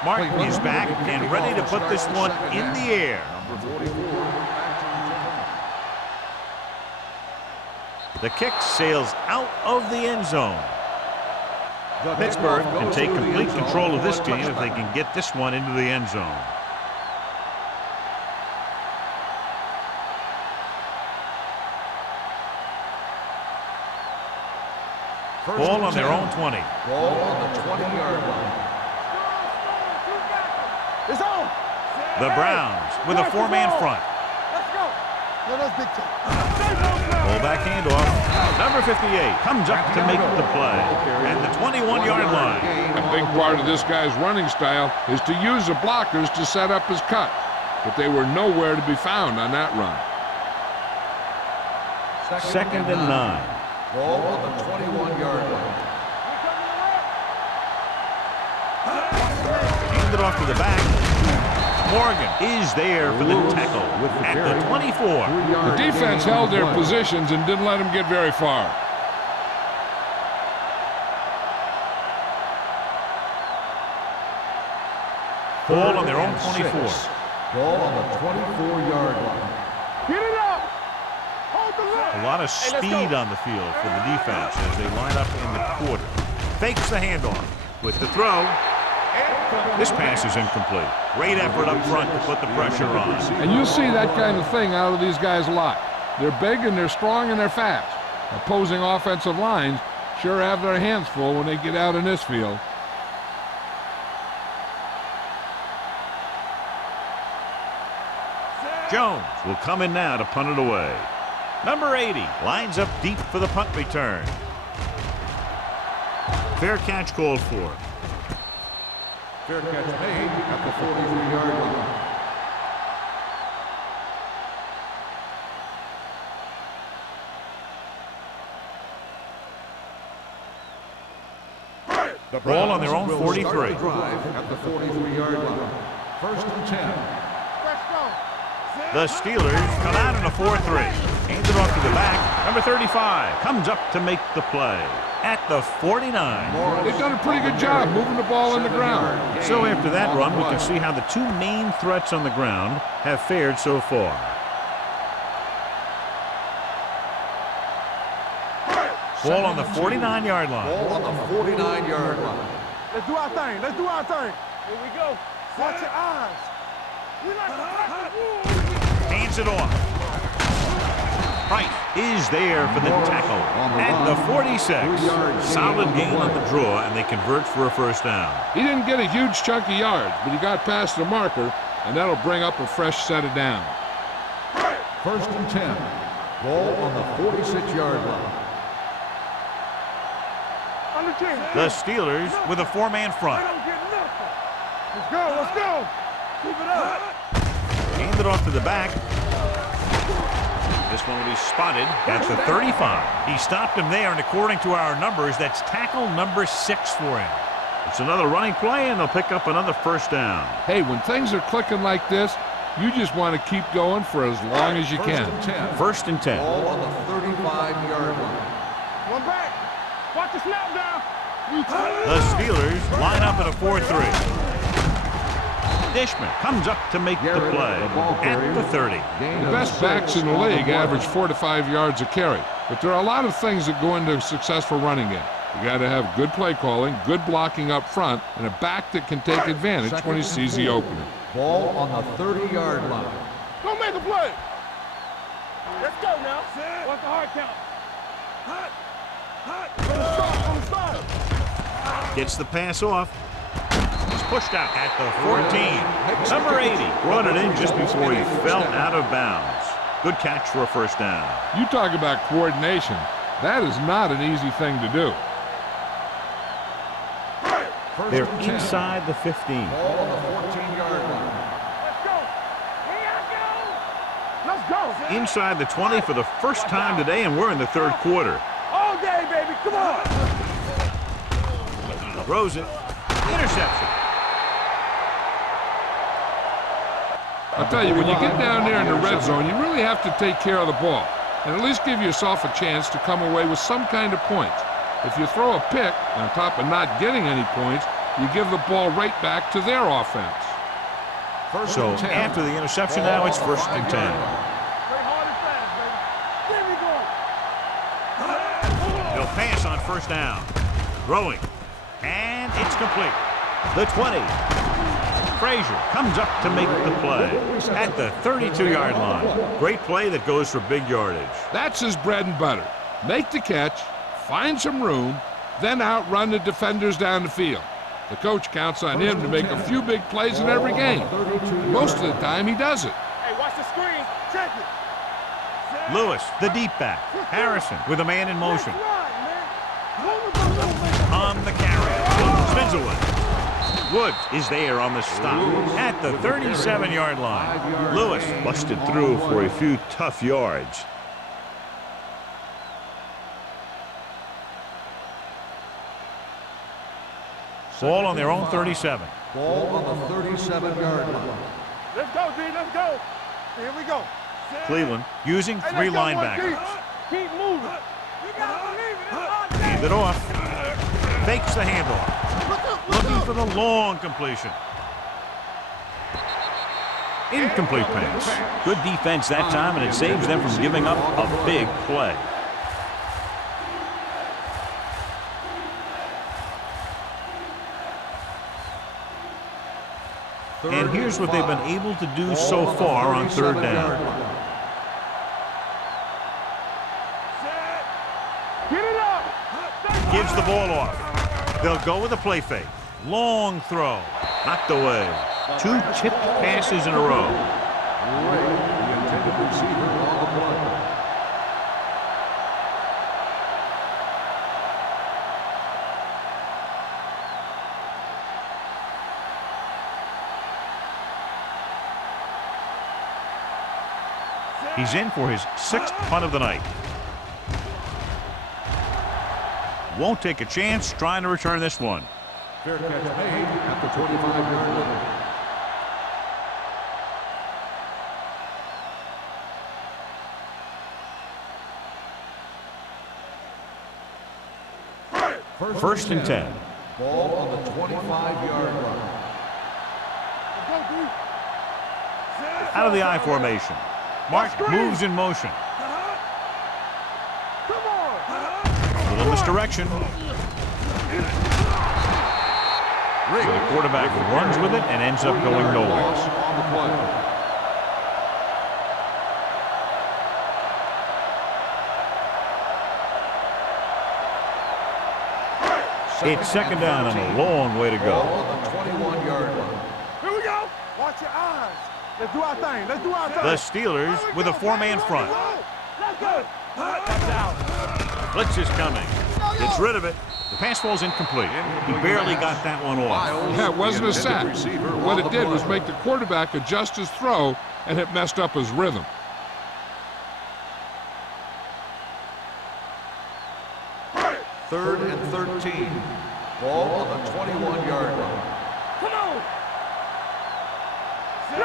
Martin is back and ready to put this one in the air. The kick sails out of the end zone. Pittsburgh can take complete control of this game if they can get this one into the end zone. Ball on their own 20. Ball on the 20-yard line. It's on. The Browns with a 4-man front. Let's go. Let us big time. Fullback handoff. Number 58 comes up to make the play at the 21-yard line. A big part of this guy's running style is to use the blockers to set up his cut, but they were nowhere to be found on that run. Second and 9. Ball on the 21-yard line. Hand it off to the back. Morgan is there for the tackle at the 24. The defense held their positions and didn't let them get very far. Ball on their own 24. Ball on the 24-yard line. Get it up. Hold the line. A lot of speed on the field for the defense as they line up in the quarter. Fakes the handoff with the throw. This pass is incomplete. Great effort up front to put the pressure on. And you'll see that kind of thing out of these guys a lot. They're big and they're strong and they're fast. Opposing offensive lines sure have their hands full when they get out in this field. Jones will come in now to punt it away. Number 80 lines up deep for the punt return. Fair catch called for. Fair catch made at the 43-yard line. The Ball on their own will 43. start the drive at the 43-yard line. First and 10. Let's go. The Steelers come out in a 4-3. Hands it off to the back. Number 35 comes up to make the play at the 49. They've done a pretty good job moving the ball on the ground. So after that run, we can see how the two main threats on the ground have fared so far. Ball on the 49-yard line. Ball on the 49-yard line. Let's do our thing. Let's do our thing. Here we go. Watch your eyes. We like to press the wall. Hands it off. Price is there for the tackle at the 46. Solid gain on the draw, and they convert for a first down. He didn't get a huge chunk of yards, but he got past the marker, and that'll bring up a fresh set of downs. First and 10. Ball on the 46-yard line. On the 10. The Steelers with a four-man I front. don't get nothing. Let's go. Let's go. Keep it up. Hand it off to the back. This one will be spotted at the 35. He stopped him there, and according to our numbers, that's tackle number 6 for him. It's another running play, and they'll pick up another first down. Hey, when things are clicking like this, you just want to keep going for as long as you can. First and 10. Ball on the 35-yard line. One back. Watch the snap down. The Steelers line up in a 4-3. Dishman comes up to make the play at the 30. The best backs in the league average 4 to 5 yards a carry, but there are a lot of things that go into a successful running game. You got to have good play calling, good blocking up front, and a back that can take advantage when he sees the opening. Ball on the 30-yard line. Go make a play. Let's go now. What's the hard count? Hot. Hot. On the start. Gets the pass off. He's pushed out at the 14. Number 80 brought it in just before he fell out of bounds. Good catch for a first down. You talk about coordination. That is not an easy thing to do. They're inside the 15. Ball on the 14-yard line. Let's go. Here I go. Let's go. Inside the 20 for the first time today, and we're in the third quarter. All day, baby. Come on. Throws it. Interception. I'll tell you, when you get down there in the red zone, you really have to take care of the ball and at least give yourself a chance to come away with some kind of points. If you throw a pick, on top of not getting any points, you give the ball right back to their offense. So after the interception now, it's first and 10. Play hard and fast, baby. Here we go. He'll pass on first down. Throwing. And it's complete. The 20. Frazier comes up to make the play at the 32-yard line. Great play that goes for big yardage. That's his bread and butter. Make the catch, find some room, then outrun the defenders down the field. The coach counts on him to make a few big plays in every game. Most of the time, he does it. Hey, watch the screen. Check it. Lewis, the deep back. Harrison with a man in motion. On the carry. Spins away. Woods is there on the stop at the 37-yard line. Lewis busted through for a few tough yards. Ball on their own 37. Ball on the 37-yard line. Let's go, D. Let's go. Here we go. Cleveland using Hey, three let's go, one linebackers. deep. Keep moving. You gotta believe it. Hand it off. Fakes the handoff. Looking for the long completion. Incomplete pass. Good defense that time, and it saves them from giving up a big play. And here's what they've been able to do so far on third down. Get it up. Gives the ball off. They'll go with a play fake. Long throw. Knocked away. Two tipped passes in a row. Ray, the intended receiver on the play. He's in for his 6th punt of the night. Won't take a chance trying to return this one. Fair catch made at the 25-yard line. First and 10. Ball on the 25-yard line. Out of the I formation. Mark moves in motion. A little misdirection. So the quarterback runs with it and ends up going nowhere. On the play. It's second down and a long way to Ball go. on the 21-yard line. Here we go. Watch your eyes. Let's do our thing. Let's do our thing. The Steelers with a four-man front. Let's go. That's out. Blitz is coming. Gets rid of it. The pass ball's incomplete. He barely got that one off. Yeah, it wasn't a sack. What it did was make the quarterback adjust his throw, and it messed up his rhythm. Third and 13. Ball on the 21-yard line. Come on.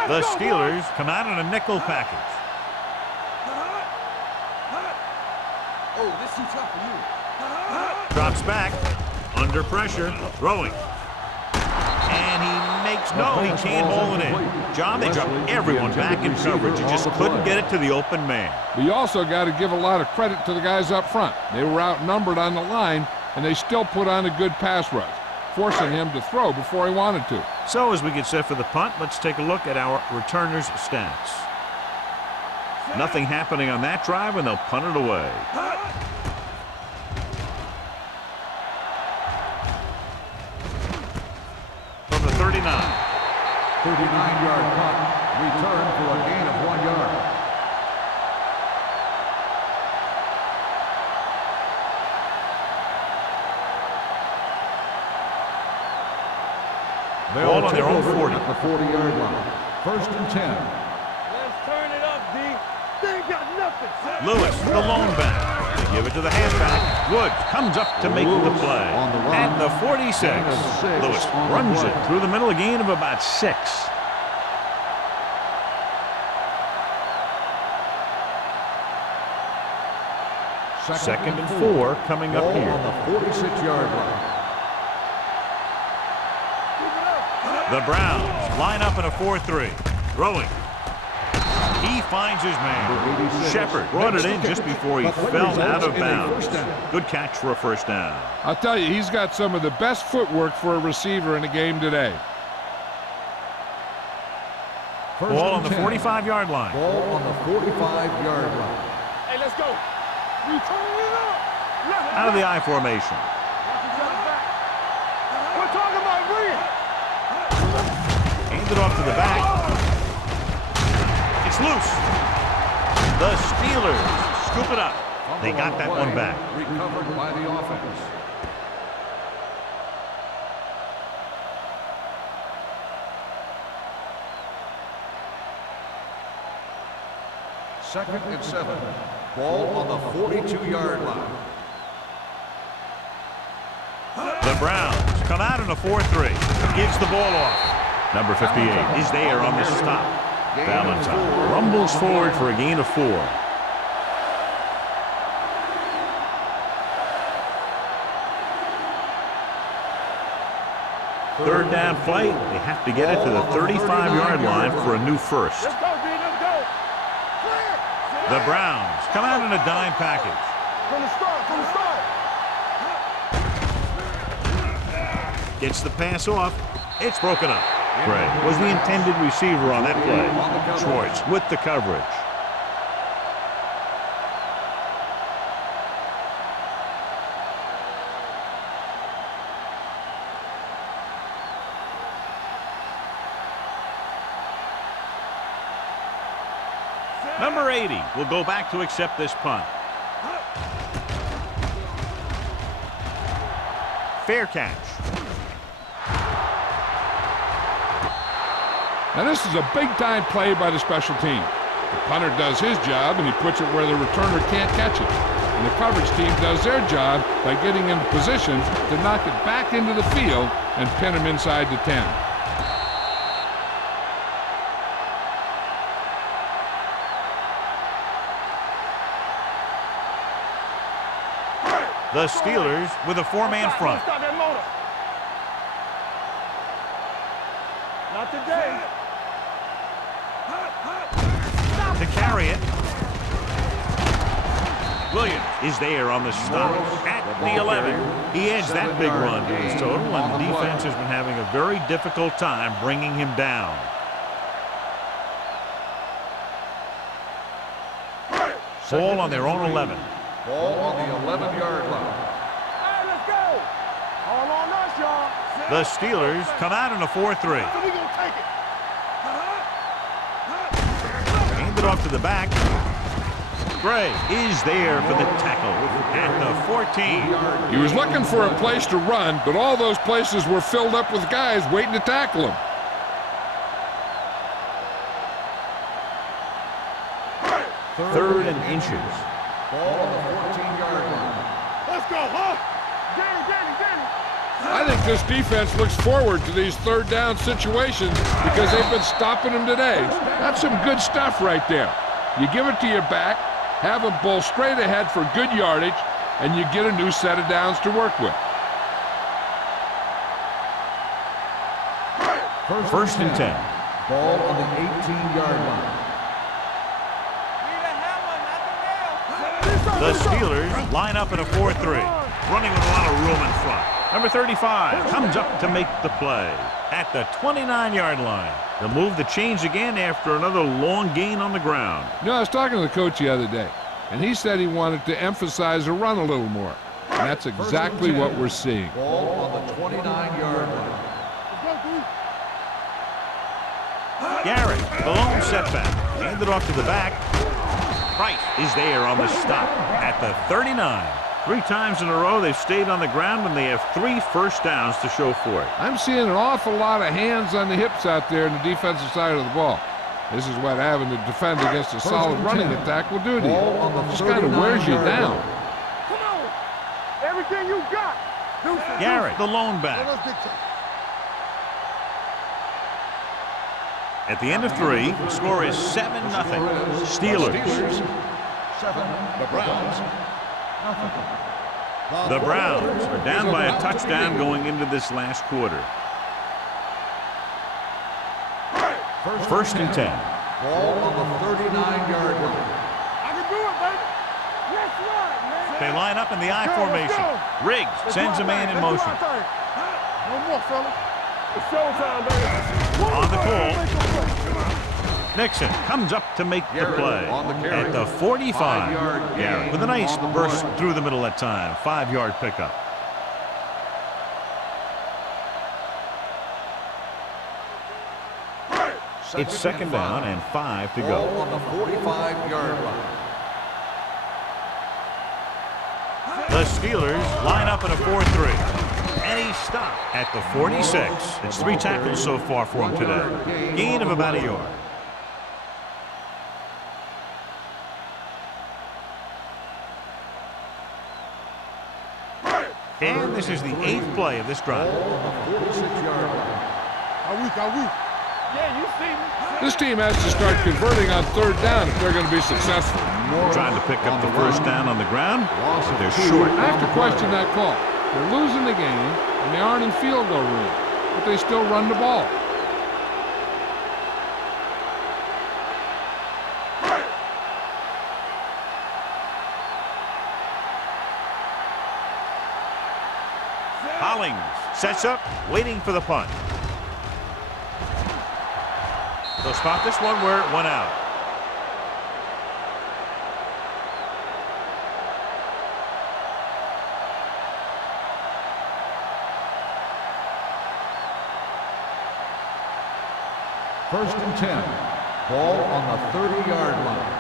The Steelers come out in a nickel package. Oh, this too tough for you. Drops back. Under pressure. Throwing. And he makes no, he can't hold it in. John, they dropped everyone back in coverage. He just couldn't get it to the open man. But you also got to give a lot of credit to the guys up front. They were outnumbered on the line, and they still put on a good pass rush, forcing him to throw before he wanted to. So as we get set for the punt, let's take a look at our returners' stats. Nothing happening on that drive, and they'll punt it away. From the 39. 39-yard punt. Return for a gain of 1 yard. Ball on their own 40. At the 40-yard line. First and 10. Let's turn it up, D. They ain't got nothing. Lewis, the lone back. They give it to the halfback. Woods comes up to make the play. On the run. At the 46. Lewis runs it through the middle, a gain of about 6. Second and 4 coming up Ball here. on the 46-yard line. The Browns line up in a 4-3. Throwing. He finds his man. Shepard brought it in just before he fell out of bounds. Good catch for a first down. I'll tell you, he's got some of the best footwork for a receiver in the game today. Ball on the 45-yard line. Ball on the 45-yard line. Hey, let's go. We turn it up. Out of the I formation. We're talking about Green. Hands it off to the back. It's loose. The Steelers scoop it up. They got that one back. Recovered by the offense. Second and 7. Ball on the 42-yard line. The Browns come out in a 4-3. Gives the ball off. Number 58 is there on the stop. Valentine rumbles forward for a gain of 4. Third down play. They have to get it to the 35-yard line for a new first. Let's go, D. Let's go. Clear. The Browns come out in a dime package. From the start. From the start. Gets the pass off. It's broken up. Gray was the intended receiver on that play. Schwartz with the coverage. Number 80 will go back to accept this punt. Fair catch. Now this is a big-time play by the special team. The punter does his job, and he puts it where the returner can't catch it. And the coverage team does their job by getting in position to knock it back into the field and pin him inside the 10. The Steelers with a 4-man front. Stop that motor. Not today. To carry it. Williams is there on the stop at the 11. He adds that big run to his total, and the defense has been having a very difficult time bringing him down. Ball on their own 11. Ball on the 11-yard line. Hey, let's go. All on us, y'all. The Steelers come out in a 4-3. So we gonna take it. Hand it off to the back. Gray is there for the tackle at the 14. He was looking for a place to run, but all those places were filled up with guys waiting to tackle him. Third and inches. Ball on the 14-yard line. Let's go, huh? Danny. I think this defense looks forward to these third down situations because they've been stopping them today. That's some good stuff right there. You give it to your back, have them bowl straight ahead for good yardage, and you get a new set of downs to work with. First and 10. Ball on the 18-yard line. The Steelers line up in a 4-3, running with a lot of room in front. Number 35 comes up to make the play at the 29-yard line. The move to change again after another long gain on the ground. You know, I was talking to the coach the other day, and he said he wanted to emphasize the run a little more. And that's exactly what we're seeing. Ball on the 29-yard line. Garrett, the lone setback. Handed off to the back. Price is there on the stop at the 39. 3 times in a row they've stayed on the ground when they have 3 first downs to show for it. I'm seeing an awful lot of hands on the hips out there in the defensive side of the ball. This is what having to defend against a solid running attack will do to you. It just kind of wears you down. Come on. Everything you got. Garrett, the lone back. Let's get to it. At the end of 3, the score is 7-0. Steelers. 7. The Browns. The Browns are down by a touchdown going into this last quarter. First and 10. Ball on the 39-yard line. I can do it, baby. Yes, right, man. They line up in the I Let's go, let's formation. go. Riggs Let's sends do a our man thing. in Let's do motion. our thing. No more, fellas. It's showtime, baby. On the call. Nixon comes up to make the play on the carry. at the 45. 5-yard Garrett gain with a nice on the burst run. through the middle that time. 5-yard pickup. It's second down and 5 to Ball go. on the 45-yard line. The Steelers line up in a 4-3. And he stopped at the 46. It's 3 tackles so far for him today. Gain of about a yard. And this is the 8th play of this drive. 46-yard line. Are we? Yeah, you see me. This team has to start converting on third down if they're going to be successful. Trying to pick up the first down on the ground, but they're I short. have to question that call. They're losing the game, and they aren't in field goal range, but they still run the ball. Hollings sets up, waiting for the punt. They'll spot this one where it went out. First and 10. Ball on the 30-yard line.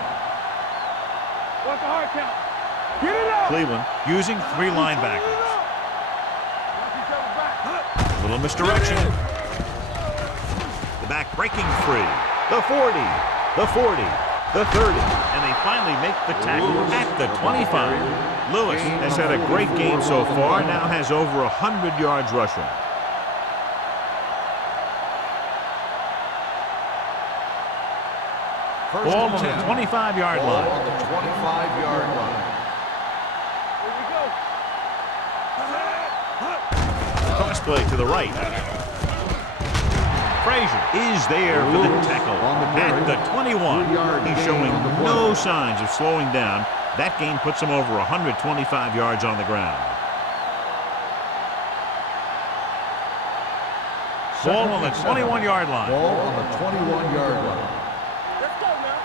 What's the hard count? Get it up. Cleveland using 3 linebackers. A little misdirection. The back breaking free. The 40, the 40, the 30, and they finally make the tackle at the 25. Lewis has had a great game so far, now has over 100 yards rushing. Ball on the 25-yard line. Ball on the 25-yard line. Here we go. Cross play to the right. Frazier is there for the tackle at the 21. He's showing no signs of slowing down. That gain puts him over 125 yards on the ground. Ball on the 21-yard line. Ball on the 21-yard line. Let's go now.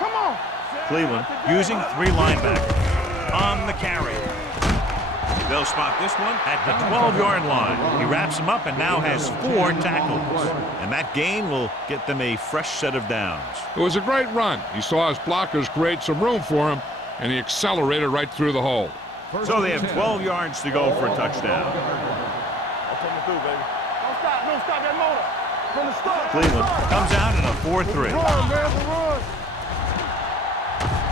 Come on. Cleveland using 3 linebackers on the carry. They'll spot this one at the 12-yard line. He wraps him up and now has 4 tackles. And that gain will get them a fresh set of downs. It was a great run. He saw his blockers create some room for him, and he accelerated right through the hole. So they have 12 yards to go for a touchdown. I'm coming through, baby. Don't stop that motor. From the start. Cleveland comes out in a 4-3. Run, man, the run.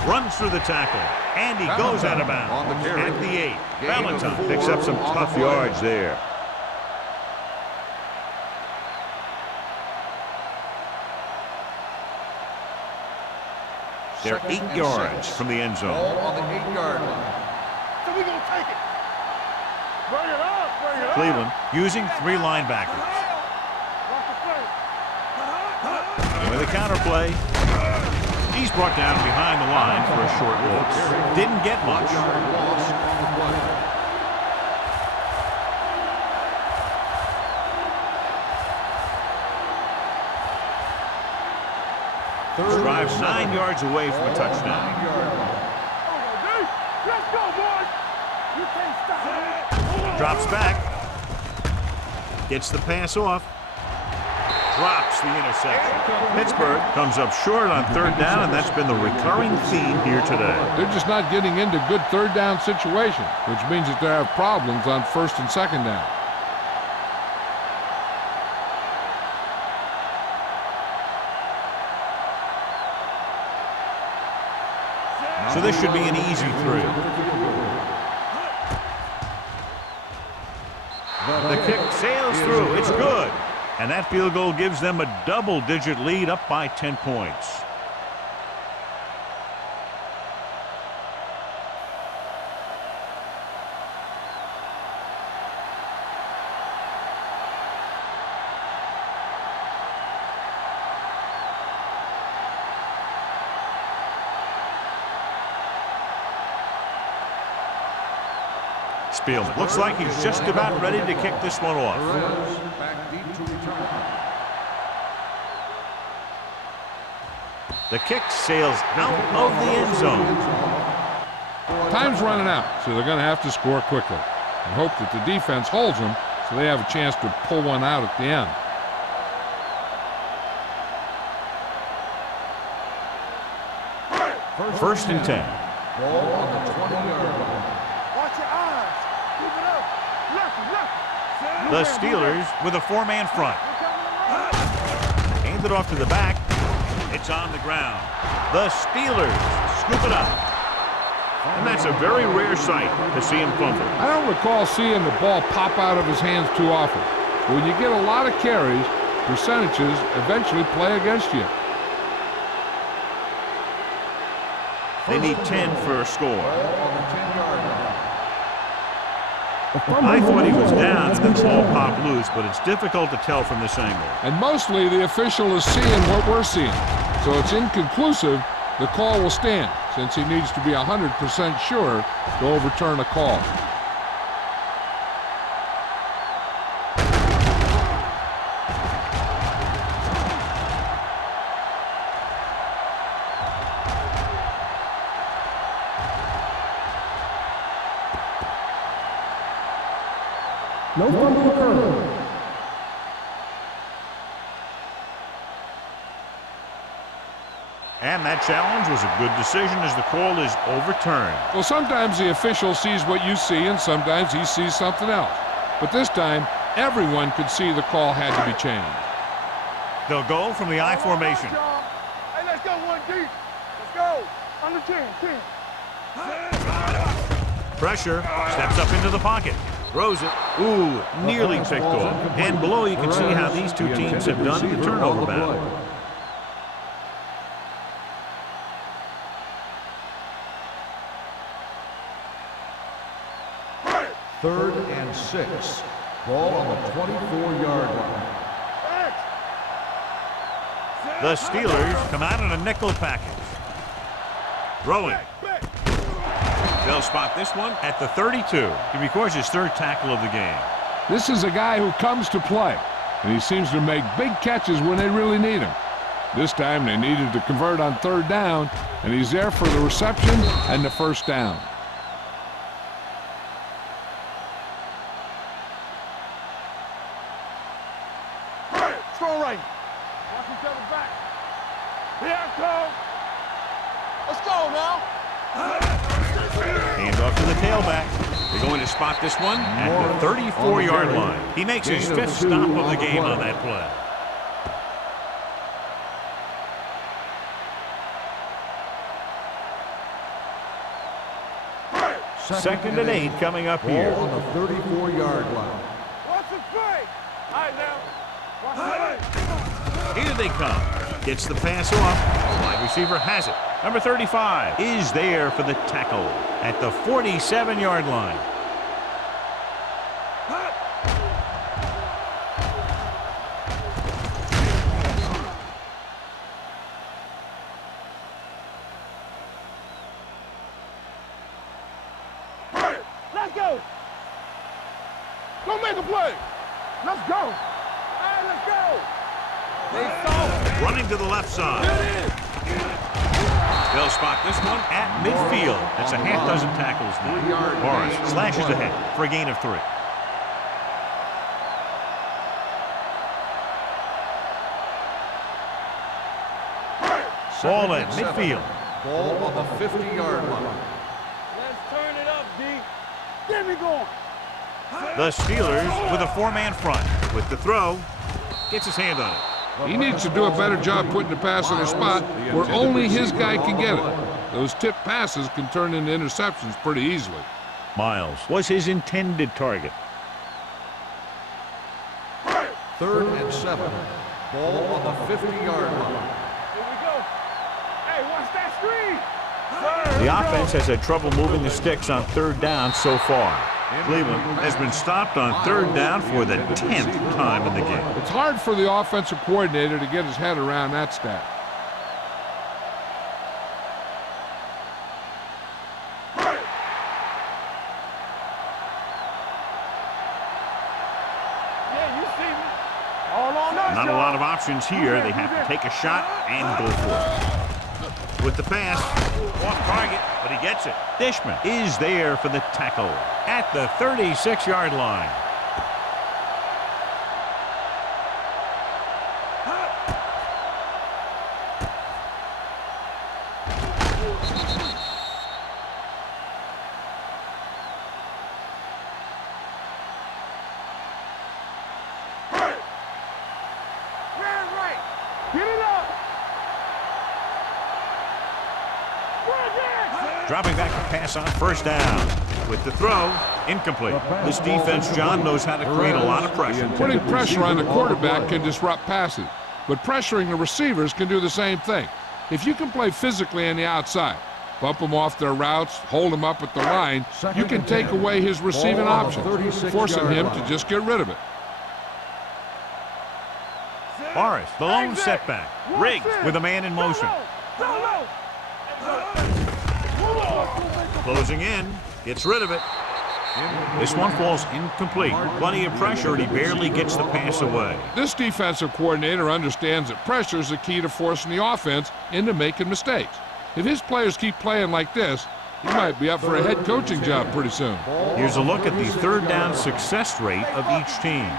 Runs through the tackle, and he goes out of bounds at the 8. Valentine picks up some tough yards there. They're 8 yards from the end zone. Ball on the 8-yard line. So we gonna take it. Bring it up, bring it up. Cleveland using 3 linebackers. Watch the play. With a counter play. He's brought down behind the line for a short loss. Didn't get much. Loss on the play. Drives 9 yards away from a touchdown. 9-yard line. Let's go, boys. You can't stop. Drops back. Gets the pass off. Drops the interception. Pittsburgh comes up short on 3rd down, and that's been the recurring theme here today. They're just not getting into good 3rd down situations, which means that they have problems on 1st and 2nd down. So this should be an easy 3. The kick sails through. It's good. And that field goal gives them a double-digit lead, up by 10 points. Spielman looks like he's just about ready to kick this one off. Back deep to return. The kick sails out of the end zone. Time's running out, so they're going to have to score quickly and hope that the defense holds them so they have a chance to pull one out at the end. First and 10. Ball on the 20-yard line. Watch your eyes. Keep it up. Left. The Steelers with a 4-man front. Hand it off to the back. It's on the ground. The Steelers scoop it up. And that's a very rare sight to see him fumble. I don't recall seeing the ball pop out of his hands too often. When you get a lot of carries, percentages eventually play against you. They need 10 for a score. On the 10-yard line. I thought he was down and the ball popped loose, but it's difficult to tell from this angle. And mostly the official is seeing what we're seeing. So it's inconclusive. The call will stand since he needs to be 100% sure to overturn a call. No fumble occurred. And that challenge was a good decision as the call is overturned. Well, sometimes the official sees what you see and sometimes he sees something else. But this time, everyone could see the call had to be changed. They'll go from the I formation. Hey, let's go 1 deep. Let's go. Under 10, 10. Pressure, steps up into the pocket. Throws it. Ooh, nearly picked off. And below you can see how these two teams have done in the turnover battle. Third and 6. Ball on the 24-yard line. The Steelers come out in a nickel package. Throwing. They'll spot this one at the 32. He records his third tackle of the game. This is a guy who comes to play, and he seems to make big catches when they really need him. This time they needed to convert on third down, and he's there for the reception and the first down. Strong right. Watch each other back. Here I come. Let's go now. Hands off to the tailback. They're going to spot this one at the 34-yard line. He makes his fifth stop of the game on that play. Second and 8 coming up here. Ball on the 34-yard line. What's the play? All right, now. Watch the Here they come. Gets the pass off. Wide receiver has it. Number 35 is there for the tackle at the 47-yard line. Let's go. Go make a play. Let's go. Hey, let's go. They saw. Running to the left side. They'll spot this one at midfield. That's a half dozen tackles now. Morris slashes ahead for a gain of 3. Ball at midfield. Ball on the 50-yard line. Let's turn it up, D. Get me going. The Steelers with a 4-man front. With the throw, gets his hand on it. He needs to do a better job putting the pass in a spot where only his guy can get it. Those tip passes can turn into interceptions pretty easily. Miles was his intended target. Third and 7. Ball on the 50-yard line. Here we go. Hey, watch that screen. The offense has had trouble moving the sticks on third down so far. Cleveland has been stopped on third down for the 10th time in the game. It's hard for the offensive coordinator to get his head around that stat. Yeah, you see me. All on us, Not a lot of options here. They have to take a shot and go for it. With the pass, off target, but he gets it. Dishman is there for the tackle at the 36-yard line. Get it up. Run it. Dropping back to pass on first down. With the throw, incomplete. This defense, John, knows how to create a lot of pressure. Putting pressure on the quarterback can disrupt passes, but pressuring the receivers can do the same thing. If you can play physically on the outside, bump them off their routes, hold them up at the line, you can take away his receiving options, forcing him to just get rid of it. Morris, the lone setback. Riggs with a man in motion. Closing in, gets rid of it. This one falls incomplete. Plenty of pressure, and he barely gets the pass away. This defensive coordinator understands that pressure is the key to forcing the offense into making mistakes. If his players keep playing like this, he might be up for a head coaching job pretty soon. Here's a look at the third down success rate of each team.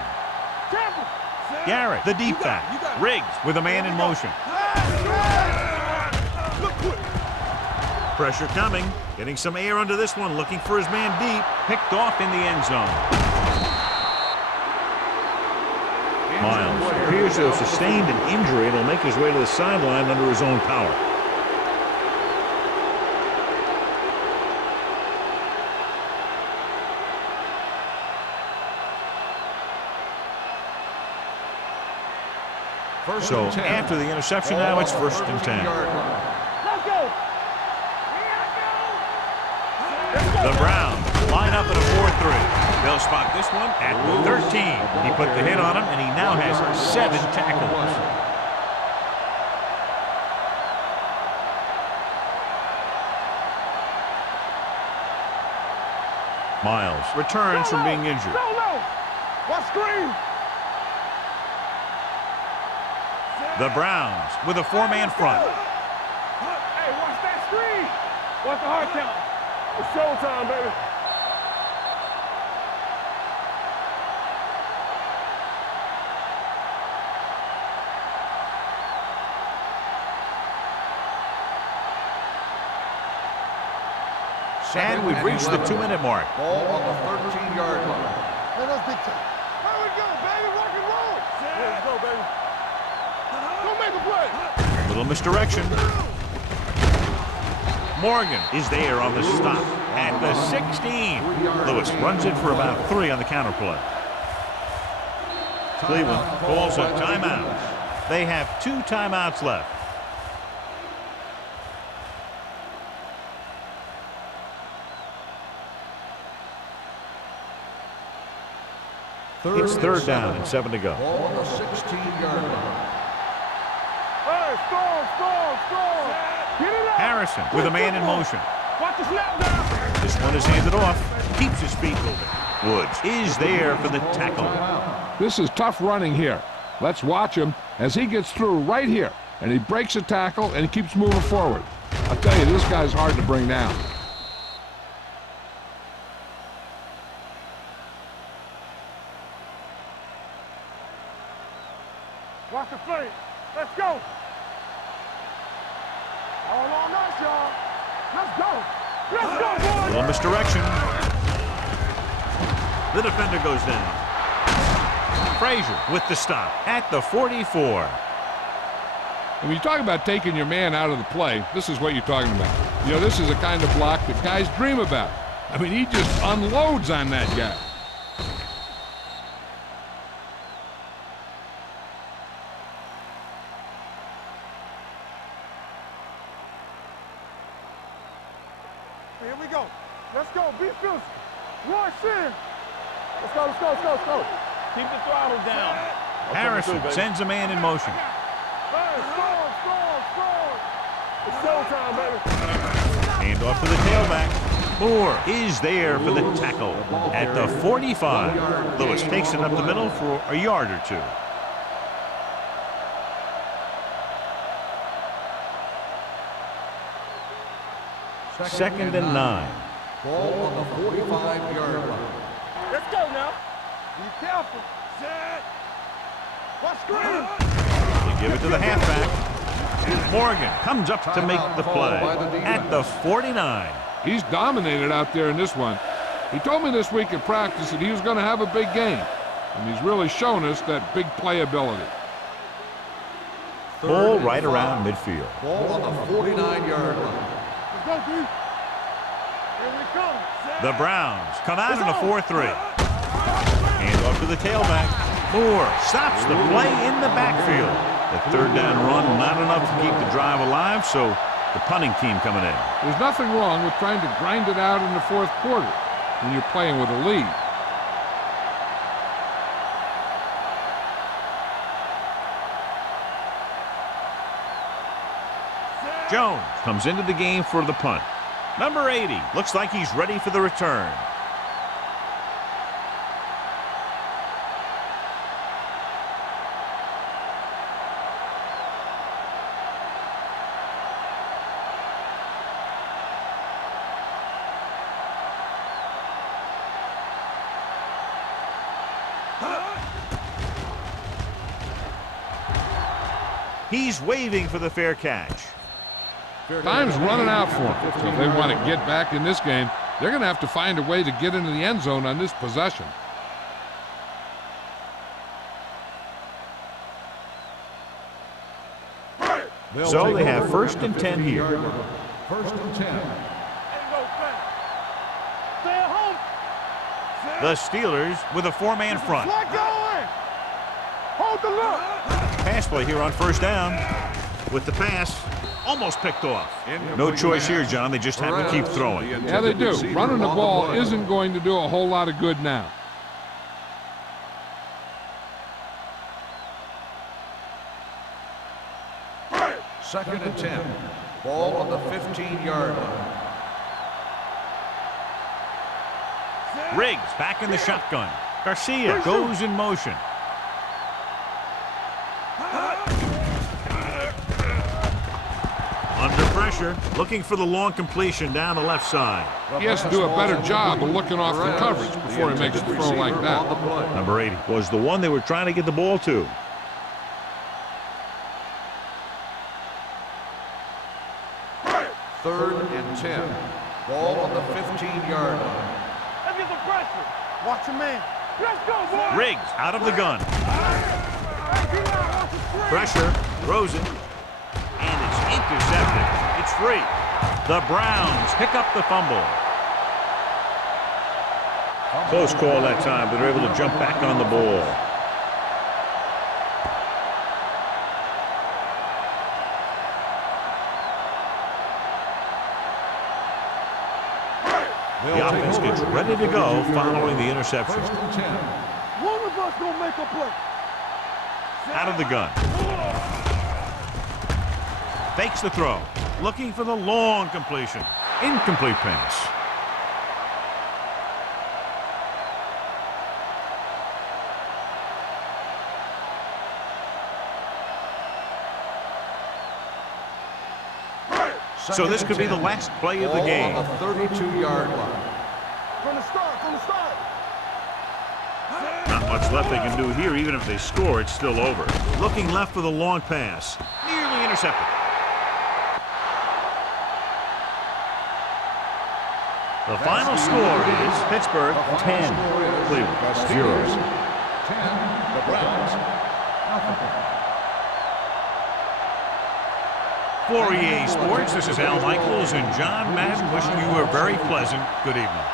Garrett, the deep back. Riggs with a man in motion. Pressure coming. Getting some air under this one. Looking for his man deep. Picked off in the end zone. Miles appears to have sustained an injury and will make his way to the sideline under his own power. So after the interception, now it's 1st and 10. Let's go. The Browns line up in a 4-3. They'll spot this one at 13. He put the hit on him, and he now has 7 tackles. Miles returns from being injured. No. What screen? The Browns with a 4-man front. Hey, watch that screen. Watch the hard count. It's showtime, baby. And we've reached the 2-minute mark. Ball on the 13-yard line. Let us big time. Here we go, baby. Rock and roll. Let's go, baby. Go make a play. Little misdirection. Morgan is there on the stop at the 16. Lewis runs it for about 3 on the counter play. Cleveland calls a timeout. They have 2 timeouts left. It's 3rd down and 7 to go. Ball on the 16-yard line. Hey, score. Get it up. Harrison with a man in motion. Watch the snap down. This one is handed off. Keeps his feet moving. Woods is there for the tackle. This is tough running here. Let's watch him as he gets through right here, and he breaks a tackle and he keeps moving forward. I'll tell you, this guy's hard to bring down. Watch the fake. Let's go. All on us, y'all. Let's go. Let's go, boys. Little misdirection. The defender goes down. Frazier with the stop at the 44. When you talk about taking your man out of the play, this is what you're talking about. You know, this is the kind of block that guys dream about. I mean, he just unloads on that guy. Here we go. Let's go. Be physical. Rush in. Let's go. Keep the throttle down. Harrison sends a man in motion. Hey, score. It's showtime, baby. Hand off to the tailback. Moore is there for the tackle at the 45. Lewis takes it up the middle for a yard or 2. Second and 9. Ball on the 45-yard line. Let's go now. Be careful. Set. Watch screen. They give it to the halfback. Morgan comes up to make the play at the 49. He's dominated out there in this one. He told me this week at practice that he was going to have a big game, and he's really shown us that big playability. Ball right around midfield. Ball on the 49-yard line. Let's go, D. Here we come. The Browns come out in a 4-3. Hand off to the tailback. Moore stops the play in the backfield. The third down run, not enough to keep the drive alive, so the punting team coming in. There's nothing wrong with trying to grind it out in the fourth quarter when you're playing with a lead. Jones comes into the game for the punt. Number 80 looks like he's ready for the return. He's waving for the fair catch. Time's running out for them. So if they want to get back in this game, they're going to have to find a way to get into the end zone on this possession. So they have 1st and 10 here. 1st and 10. Stay at home. The Steelers with a 4-man front. Flag going. Hold the look. Pass play here on 1st down. With the pass, almost picked off. No choice here, John. They just have to keep throwing. Yeah, they do. Running the ball isn't going to do a whole lot of good now. Second and 10. Ball on the 15-yard line. Riggs back in the shotgun. Garcia goes in motion. Under pressure, looking for the long completion down the left side. He has to do a better job of looking off the coverage before he makes a throw like that. Number 80 was the one they were trying to get the ball to. Third and 10. Ball on the 15-yard line. Let's get some pressure. Watch your man. Let's go, boy. Riggs out of the gun. Pressure, throws it, and it's intercepted. It's free. The Browns pick up the fumble. Close call that time, but they're able to jump back on the ball. The offense gets ready to go following the interception. 1st and 10. One of us gonna make a play. Out of the gun. Fakes the throw. Looking for the long completion. Incomplete pass. So this could be the last play of the game. On the 32-yard line. From the start. Not much left they can do here. Even if they score, it's still over. Looking left for the long pass. Nearly intercepted. The final score is Pittsburgh 10, Cleveland 0. 10. The Browns. Nothing. For EA Sports, this is Al Michaels and John Madden wishing you a very pleasant good evening.